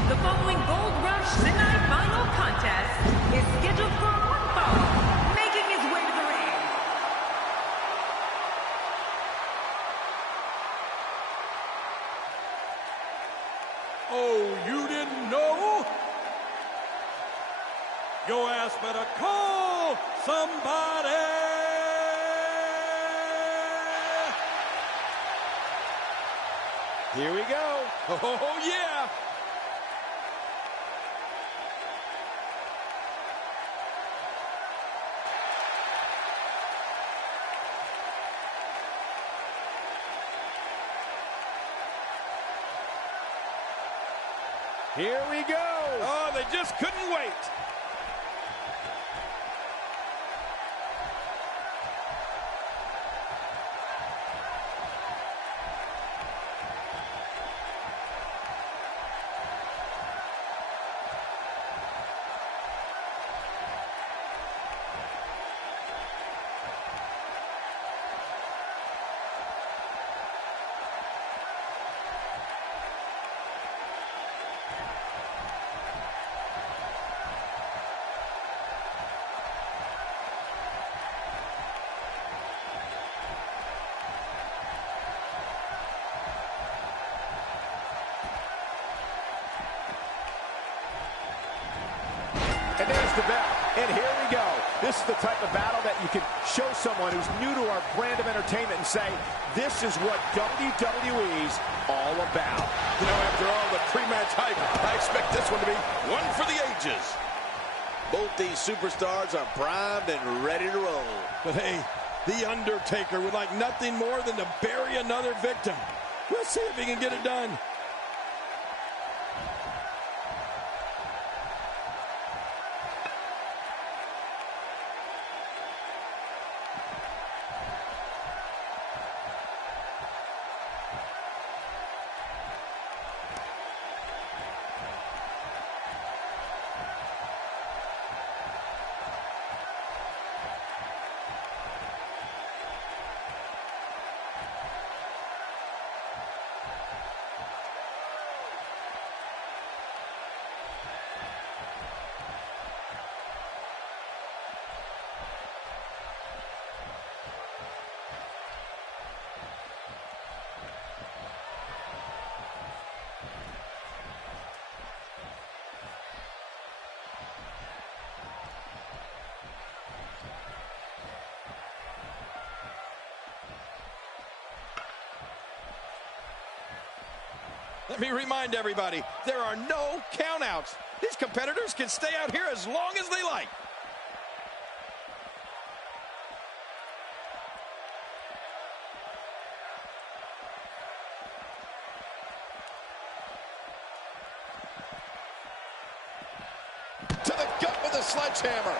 The following Gold Rush semi-final contest is scheduled for one fall, making his way to the ring. Oh, you didn't know? Your ass better call somebody. Here we go. Oh, yeah. Here we go. Oh, they just couldn't wait. And there's the bell. And here we go. This is the type of battle that you can show someone who's new to our brand of entertainment and say, this is what WWE's all about. You know, after all the pre-match hype, I expect this one to be one for the ages. Both these superstars are primed and ready to roll. But hey, The Undertaker would like nothing more than to bury another victim. We'll see if he can get it done. Let me remind everybody, there are no countouts. These competitors can stay out here as long as they like. To the gut with a sledgehammer.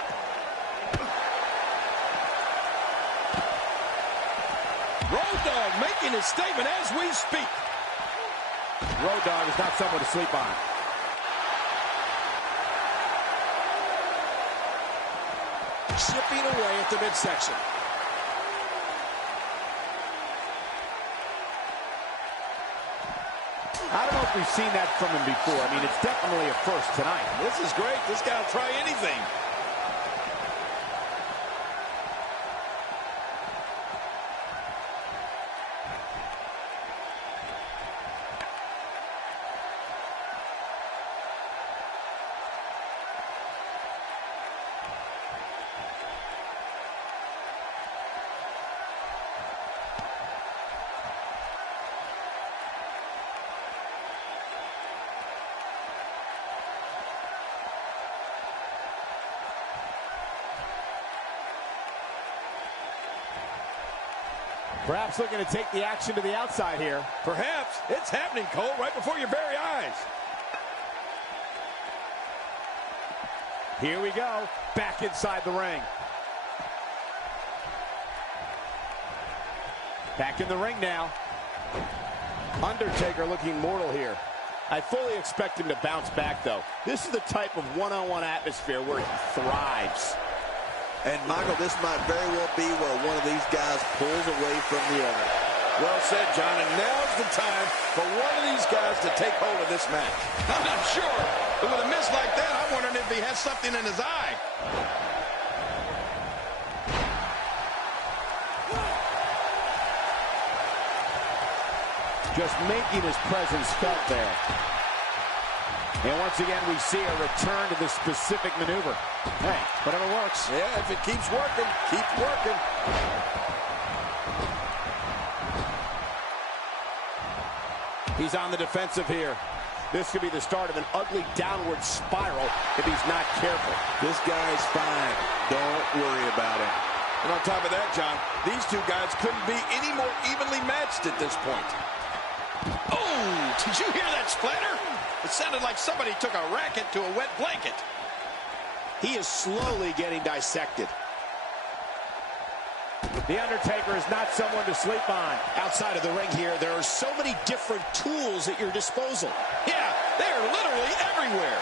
Road Dogg making his statement as we speak. Road Dogg is not someone to sleep on. Chipping away at the midsection. I don't know if we've seen that from him before. I mean, it's definitely a first tonight. This is great. This guy will try anything. Perhaps looking to take the action to the outside here. Perhaps. It's happening, Cole, right before your very eyes. Here we go. Back inside the ring. Back in the ring now. Undertaker looking mortal here. I fully expect him to bounce back, though. This is the type of one-on-one atmosphere where he thrives. And, Michael, this might very well be where one of these guys pulls away from the other. Well said, John, and now's the time for one of these guys to take hold of this match. I'm not sure, but with a miss like that, I'm wondering if he has something in his eye. Just making his presence felt there. And once again, we see a return to this specific maneuver. Hey, whatever works. Yeah, if it keeps working, keep working. He's on the defensive here. This could be the start of an ugly downward spiral if he's not careful. This guy's fine. Don't worry about him. And on top of that, John, these two guys couldn't be any more evenly matched at this point. Oh, did you hear that splatter? It sounded like somebody took a racket to a wet blanket. He is slowly getting dissected. The Undertaker is not someone to sleep on. Outside of the ring here, there are so many different tools at your disposal. Yeah, they're literally everywhere.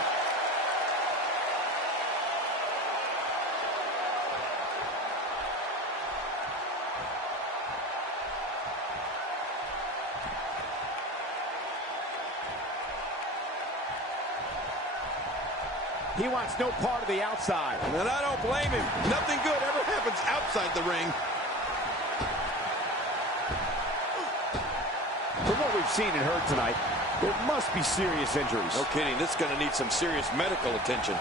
He wants no part of the outside. And I don't blame him. Nothing good ever happens outside the ring. From what we've seen and heard tonight, there must be serious injuries. No kidding. This is going to need some serious medical attention.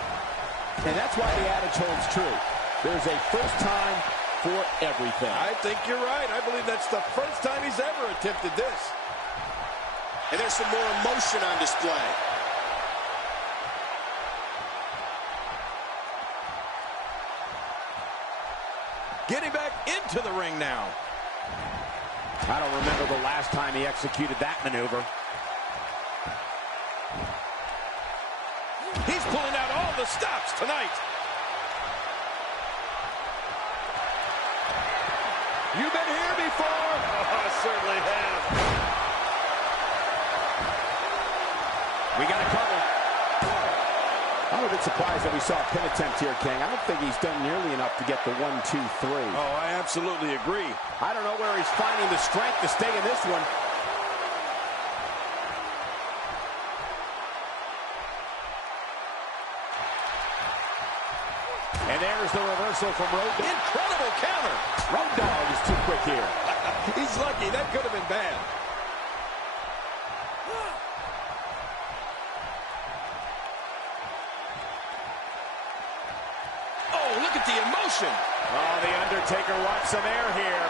And that's why the adage holds true. There's a first time for everything. I think you're right. I believe that's the first time he's ever attempted this. And there's some more emotion on display. Getting back into the ring now. I don't remember the last time he executed that maneuver. He's pulling out all the stops tonight. You've been here before. Oh, I certainly have. We got a cover. I'm a bit surprised that we saw a pin attempt here, King. I don't think he's done nearly enough to get the 1, 2, 3. Oh, I absolutely agree. I don't know where he's finding the strength to stay in this one. And there's the reversal from Road Dogg. Incredible counter. Road Dogg is too quick here. He's lucky. That could have been bad. Oh, look at the emotion. Oh, the Undertaker wants some air here.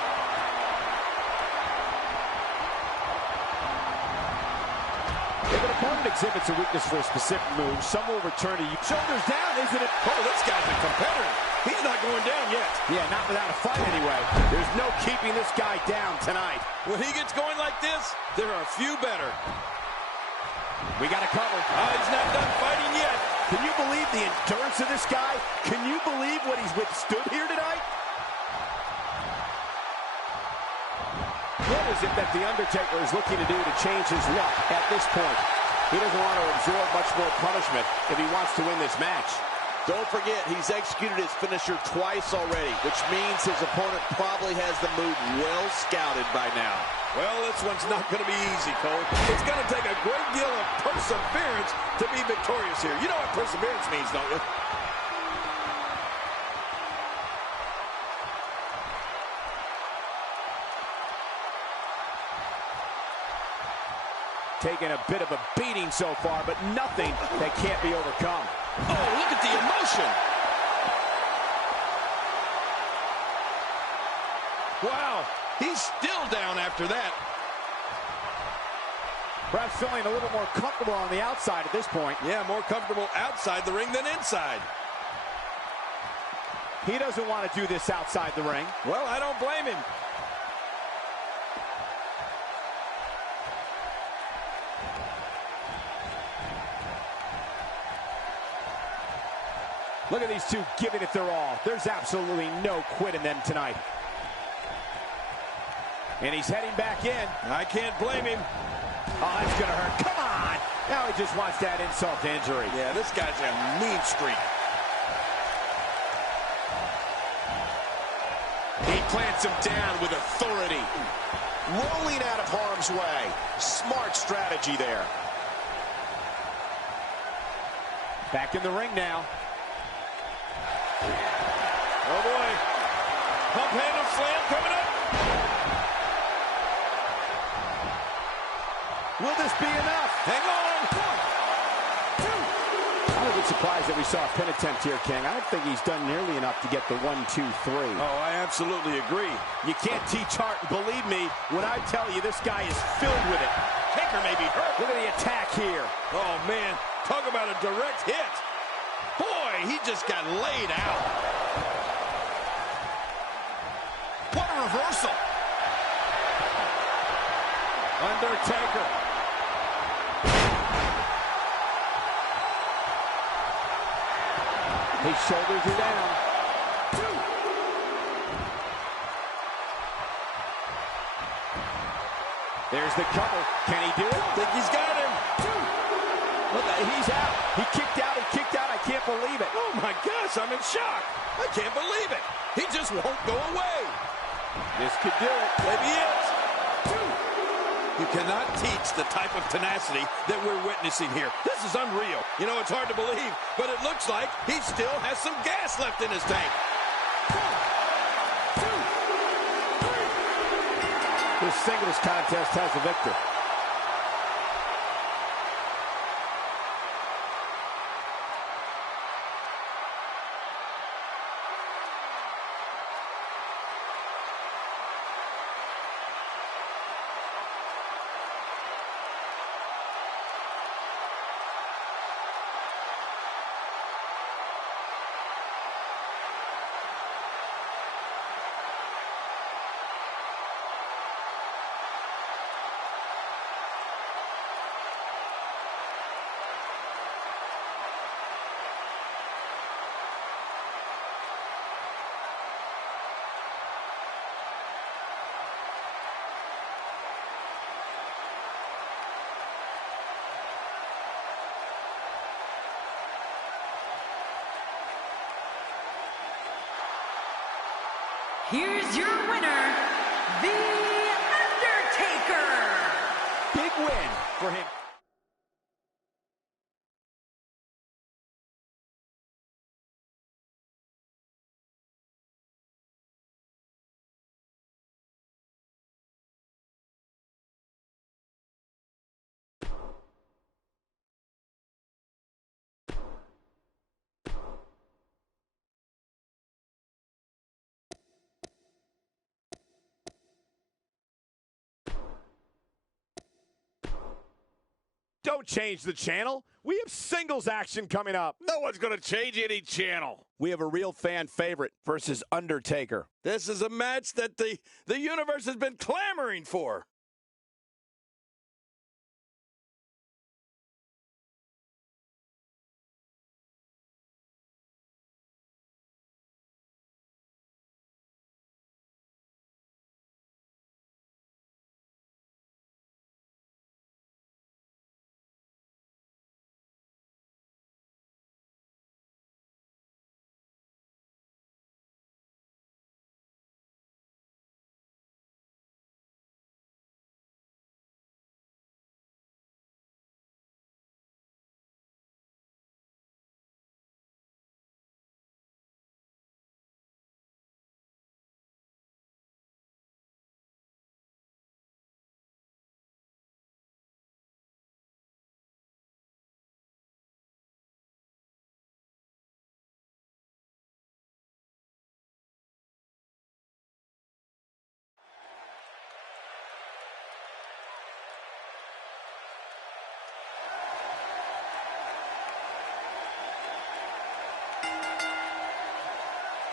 opponent exhibits a weakness for a specific move, some will return to you. Shoulders down, isn't it? Oh, this guy's a competitor. He's not going down yet. Yeah, not without a fight anyway. There's no keeping this guy down tonight. When he gets going like this, there are few better. We got to cover. Oh, he's not done fighting yet. Can you believe the endurance of this guy? Can you believe what he's withstood here tonight? What is it that The Undertaker is looking to do to change his luck at this point? He doesn't want to absorb much more punishment if he wants to win this match. Don't forget, he's executed his finisher twice already, which means his opponent probably has the move well scouted by now. Well, this one's not going to be easy, Cole. It's going to take a great deal of perseverance to be victorious here. You know what perseverance means, don't you? Taking a bit of a beating so far, but nothing that can't be overcome. Oh, look at the emotion. Wow, he's still down after that. Perhaps feeling a little more comfortable on the outside at this point. Yeah, more comfortable outside the ring than inside. He doesn't want to do this outside the ring. Well, I don't blame him. Look at these two giving it their all. There's absolutely no quit in them tonight. And he's heading back in. I can't blame him. Oh, that's going to hurt. Come on. Now he just wants that insult to injury. Yeah, this guy's a mean streak. He plants him down with authority. Rolling out of harm's way. Smart strategy there. Back in the ring now. Oh, boy. Pump handle slam coming up. Will this be enough? Hang on. 1, 2. I'm a bit surprised that we saw a pin attempt here, King. I don't think he's done nearly enough to get the 1, 2, 3. Oh, I absolutely agree. You can't teach heart, and believe me when I tell you this guy is filled with it. Taker may be hurt. Look at the attack here. Oh, man. Talk about a direct hit. Boy, he just got laid out. What a reversal. Undertaker. His shoulders are down. 2. There's the cover. Can he do it? Think he's got him. 2. Look, he's out. He kicked out. He kicked out. I can't believe it. Oh, my gosh, I'm in shock. I can't believe it. He just won't go away. This could do it. Maybe it. 2. You cannot teach the type of tenacity that we're witnessing here. This is unreal. You know, it's hard to believe, but it looks like he still has some gas left in his tank. 1, 2, 3. This singles contest has the victor. Here's your winner, The Undertaker. Big win for him. Don't change the channel. We have singles action coming up. No one's going to change any channel. We have a real fan favorite versus Undertaker. This is a match that the universe has been clamoring for.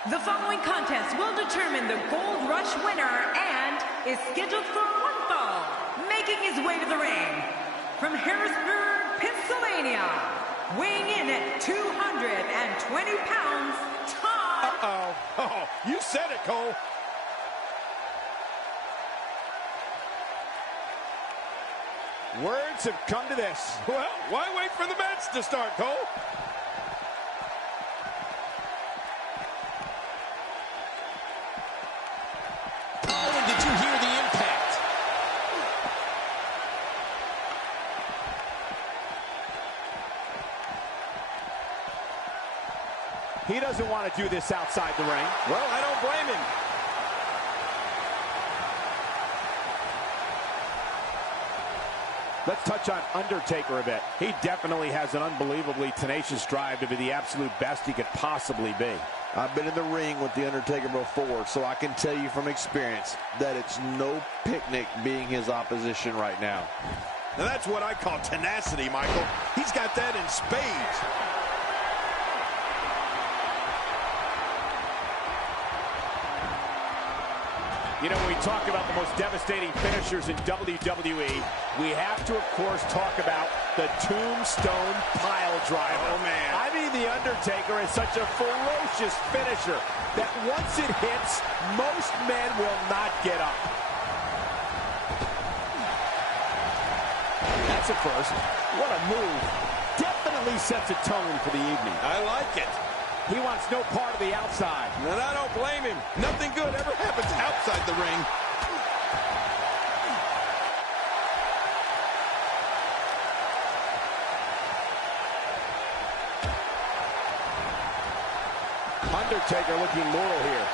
The following contest will determine the Gold Rush winner and is scheduled for one fall. Making his way to the ring from Harrisburg, Pennsylvania, weighing in at 220 pounds, Todd. Oh, you said it, Cole. Words have come to this. Well, why wait for the match to start, Cole? He doesn't want to do this outside the ring. Well, I don't blame him. Let's touch on Undertaker a bit. He definitely has an unbelievably tenacious drive to be the absolute best he could possibly be. I've been in the ring with The Undertaker before, so I can tell you from experience that it's no picnic being his opposition right now. Now that's what I call tenacity, Michael. He's got that in spades. You know, when we talk about the most devastating finishers in WWE, we have to, of course, talk about the Tombstone Pile Driver. Oh, man. I mean, The Undertaker is such a ferocious finisher that once it hits, most men will not get up. That's a first. What a move. Definitely sets a tone for the evening. I like it. He wants no part of the outside. And I don't blame him. Nothing good ever happens outside the ring. Undertaker looking mortal here.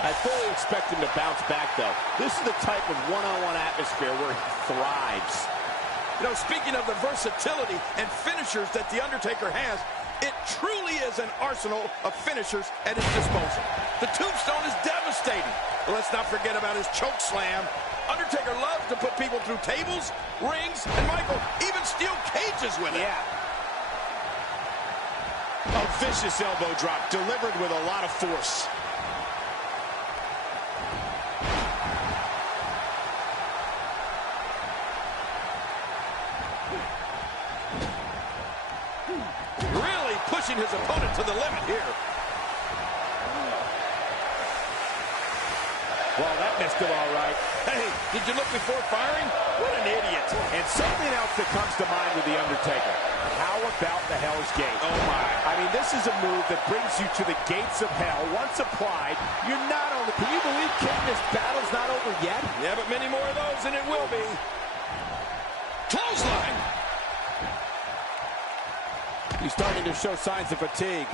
I fully expect him to bounce back, though. This is the type of one-on-one atmosphere where he thrives. You know, speaking of the versatility and finishers that The Undertaker has, it truly is an arsenal of finishers at his disposal. The Tombstone is devastating. But let's not forget about his choke slam. Undertaker loves to put people through tables, rings, and Michael, even steel cages with it. Yeah. A vicious elbow drop delivered with a lot of force. Pushing his opponent to the limit here. Well, that missed him all right. Hey, did you look before firing? What an idiot. And something else that comes to mind with The Undertaker. How about the Hell's Gate? Oh, my. I mean, this is a move that brings you to the gates of hell. Once applied, you're not only... Can you believe, King, this battle's not over yet? Yeah, but many more of those, and it will be. Clothesline. He's starting to show signs of fatigue.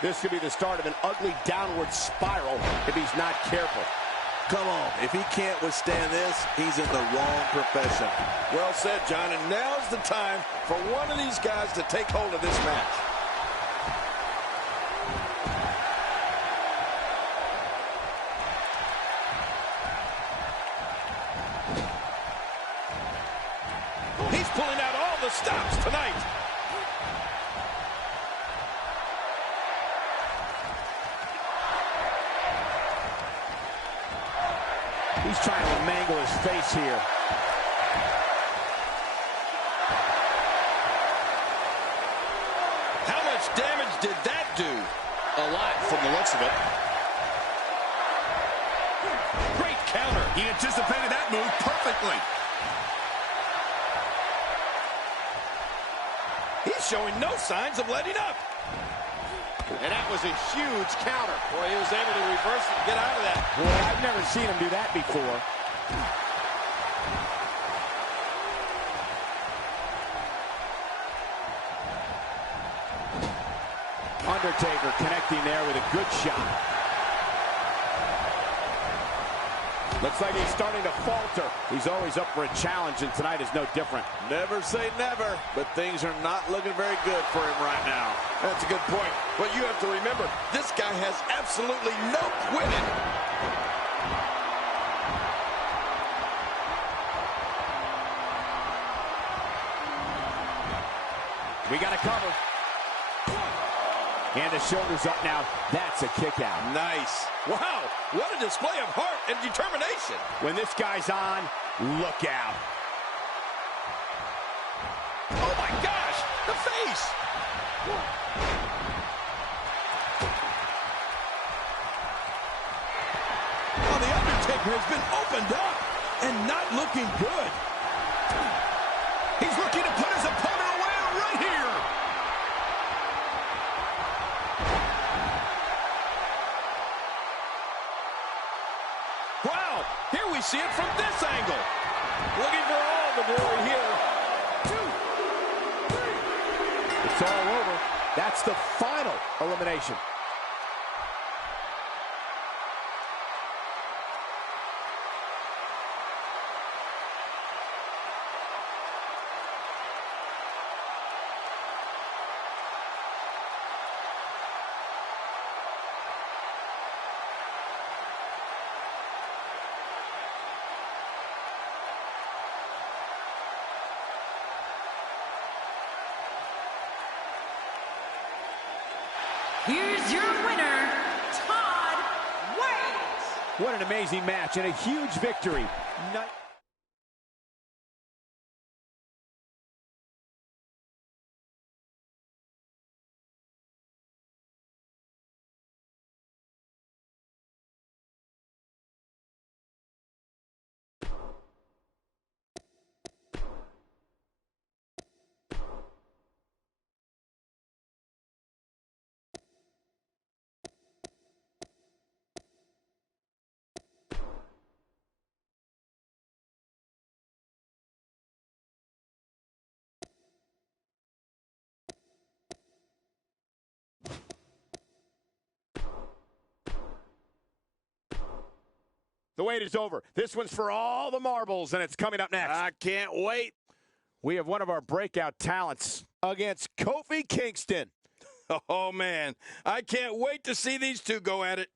This could be the start of an ugly downward spiral if he's not careful. Come on, if he can't withstand this, he's in the wrong profession. Well said, John, and now's the time for one of these guys to take hold of this match. He's pulling out all the stops tonight. He's trying to mangle his face here. How much damage did that do? A lot from the looks of it. Great counter. He anticipated that move perfectly. He's showing no signs of letting up. And that was a huge counter. Boy, he was able to reverse it and get out of that. Boy, I've never seen him do that before. Undertaker connecting there with a good shot. Looks like he's starting to falter. He's always up for a challenge, and tonight is no different. Never say never, but things are not looking very good for him right now. That's a good point. But you have to remember, this guy has absolutely no quitting. We got a cover. And the shoulder's up now. That's a kick out. Nice. Wow, what a display of heart and determination. When this guy's on, look out. Oh my gosh, the face. Oh, the Undertaker has been opened up and not looking good. He's looking to put his opponent away right here. Wow, here we see it from this angle. Looking for all the glory here. 2, 3. It's all over. That's the final elimination. Here's your winner, Todd White. What an amazing match and a huge victory. The wait is over. This one's for all the marbles, and it's coming up next. I can't wait. We have one of our breakout talents against Kofi Kingston. Oh, man, I can't wait to see these two go at it.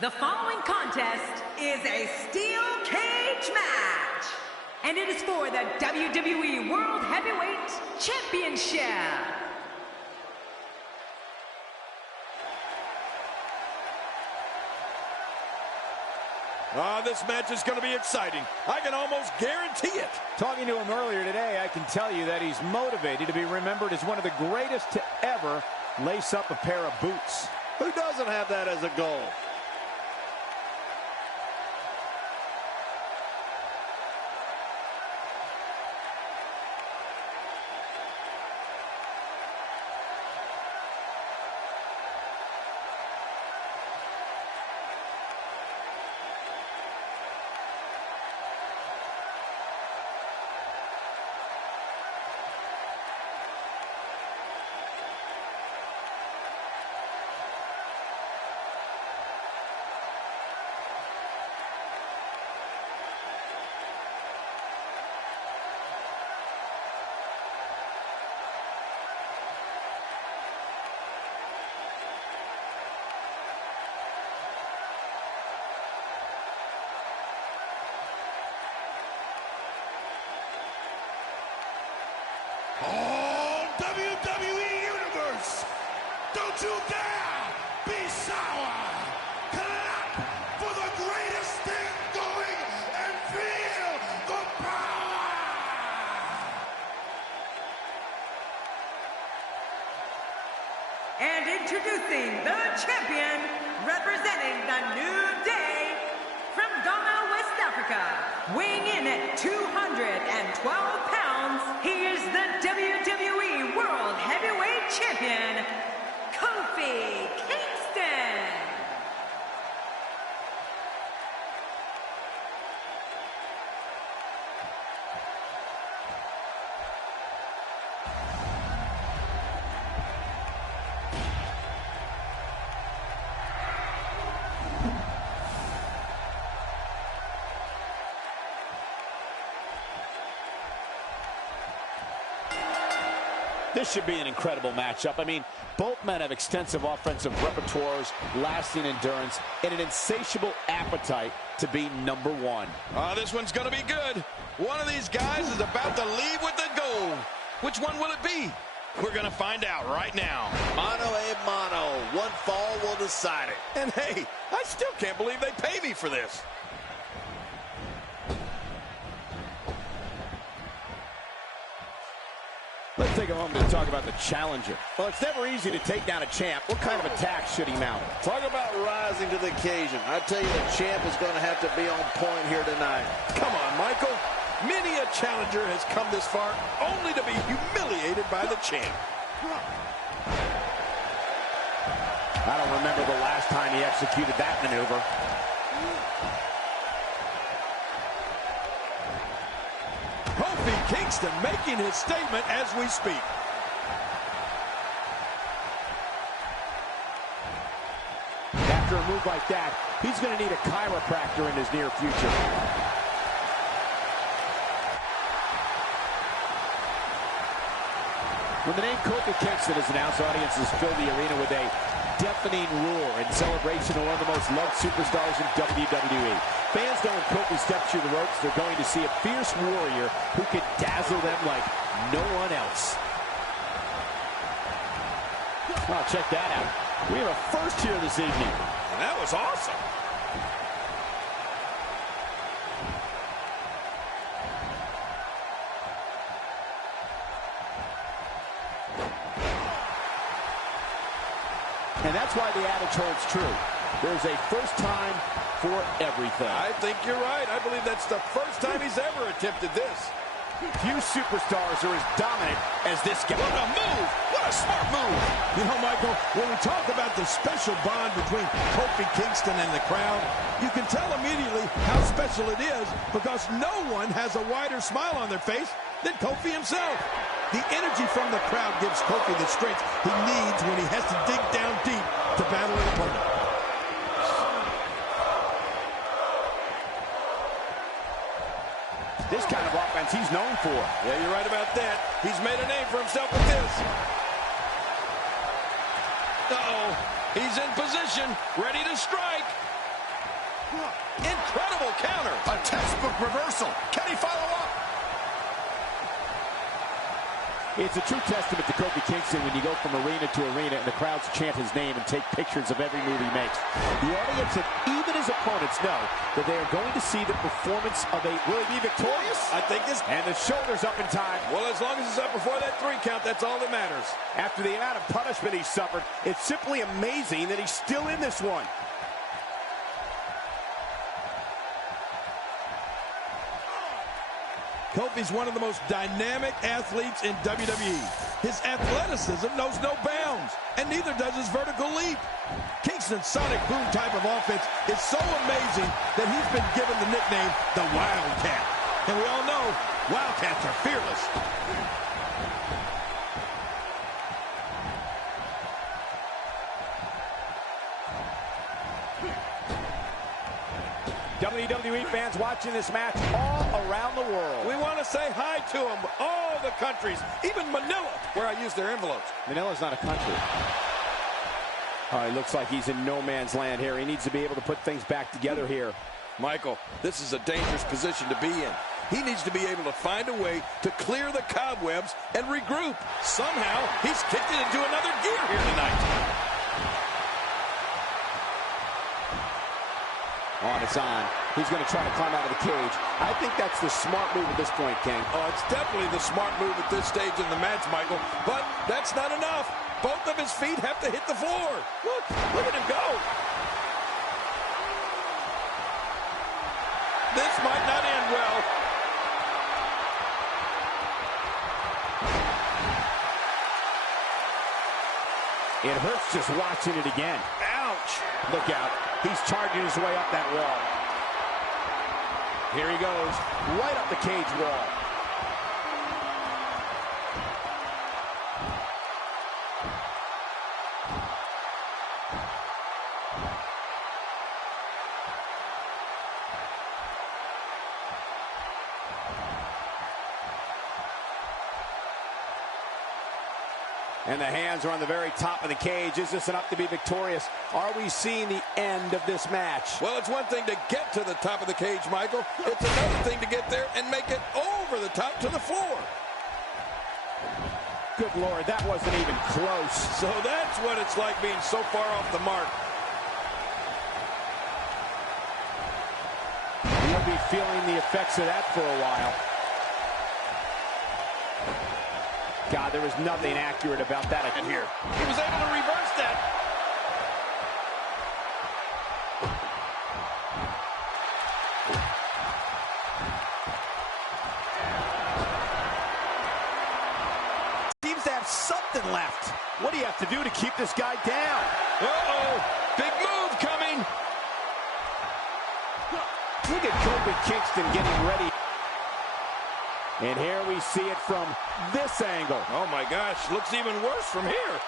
The following contest is a steel cage match, and it is for the WWE World Heavyweight Championship. This match is going to be exciting. I can almost guarantee it. Talking to him earlier today, I can tell you that he's motivated to be remembered as one of the greatest to ever lace up a pair of boots. Who doesn't have that as a goal? you dare be sour. Clap for the greatest thing going and feel the power. And introducing the champion, representing the New Day, from Ghana, West Africa, weighing in at 212 pounds, he is the WWE World Heavyweight Champion, Kofi Kingston. This should be an incredible matchup. I mean, both men have extensive offensive repertoires, lasting endurance, and an insatiable appetite to be #1. This one's going to be good. One of these guys is about to leave with the gold. Which one will it be? We're going to find out right now. Mano a mano. One fall will decide it. And hey, I still can't believe they pay me for this. Let's take a moment to talk about the challenger. Well, it's never easy to take down a champ. What kind of attack should he mount? Talk about rising to the occasion. I tell you, the champ is going to have to be on point here tonight. Come on, Michael. Many a challenger has come this far only to be humiliated by the champ. I don't remember the last time he executed that maneuver. Kofi Kingston making his statement as we speak. After a move like that, he's going to need a chiropractor in his near future. When the name Kofi Kingston is announced, audiences fill the arena with a deafening roar in celebration of one of the most loved superstars in WWE. Fans know when Kofi steps through the ropes, they're going to see a fierce warrior who can dazzle them like no one else. Oh, check that out. We have a first here this evening. And that was awesome. And that's why the adage holds true. There's a first time for everything. I think you're right. I believe that's the first time he's ever attempted this. Few superstars are as dominant as this guy. What a move! What a smart move! You know, Michael, when we talk about the special bond between Kofi Kingston and the crowd, you can tell immediately how special it is because no one has a wider smile on their face than Kofi himself. The energy from the crowd gives Kofi the strength he needs when he has to dig down deep to battle an opponent. This kind of offense he's known for. Yeah, you're right about that. He's made a name for himself with this. Uh-oh. He's in position, ready to strike. Incredible counter. A textbook reversal. Can he follow up? It's a true testament to Kofi Kingston when you go from arena to arena and the crowds chant his name and take pictures of every move he makes. The audience and even his opponents know that they are going to see the performance of a... Will he be victorious? I think this... And the shoulder's up in time. Well, as long as it's up before that 3 count, that's all that matters. After the amount of punishment he suffered, it's simply amazing that he's still in this one. Kofi's one of the most dynamic athletes in WWE. His athleticism knows no bounds, and neither does his vertical leap. Kingston's sonic boom type of offense is so amazing that he's been given the nickname the Wildcat. And we all know Wildcats are fearless. WWE fans watching this match all around the world. We want to say hi to them, all the countries, even Manila, where I use their envelopes. Manila's not a country. It looks like he's in no man's land here. He needs to be able to put things back together here. Michael, this is a dangerous position to be in. He needs to be able to find a way to clear the cobwebs and regroup. Somehow, he's kicked it into another gear here tonight. On it's on. He's going to try to climb out of the cage. I think that's the smart move at this point, King. Oh, it's definitely the smart move at this stage in the match, Michael. But that's not enough. Both of his feet have to hit the floor. Look at him go. This might not end well. It hurts just watching it again. Ouch. Look out. He's charging his way up that wall. Here he goes, right up the cage wall. And the hands are on the very top of the cage. Is this enough to be victorious? Are we seeing the end of this match? Well, it's one thing to get to the top of the cage, Michael. It's another thing to get there and make it over the top to the floor. Good Lord, that wasn't even close. So that's what it's like being so far off the mark. He'll be feeling the effects of that for a while. God, there was nothing accurate about that in here. He was able to reverse that. Seems to have something left. What do you have to do to keep this guy down? Uh-oh. Big move coming. Look at Kofi Kingston getting ready. And here we see it from this angle. Oh, my gosh. Looks even worse from here.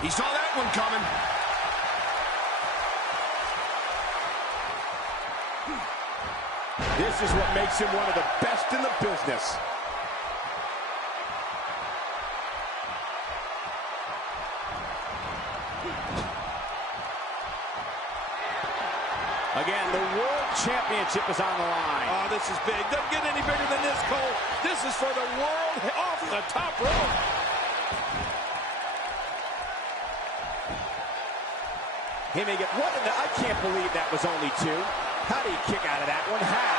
He saw that one coming. This is what makes him one of the best in the business. Again, the World Championship is on the line. Oh, this is big. Doesn't get any bigger than this, Cole. This is for the world off the top rope. He may get one. I can't believe that was only two. How do you kick out of that one? How?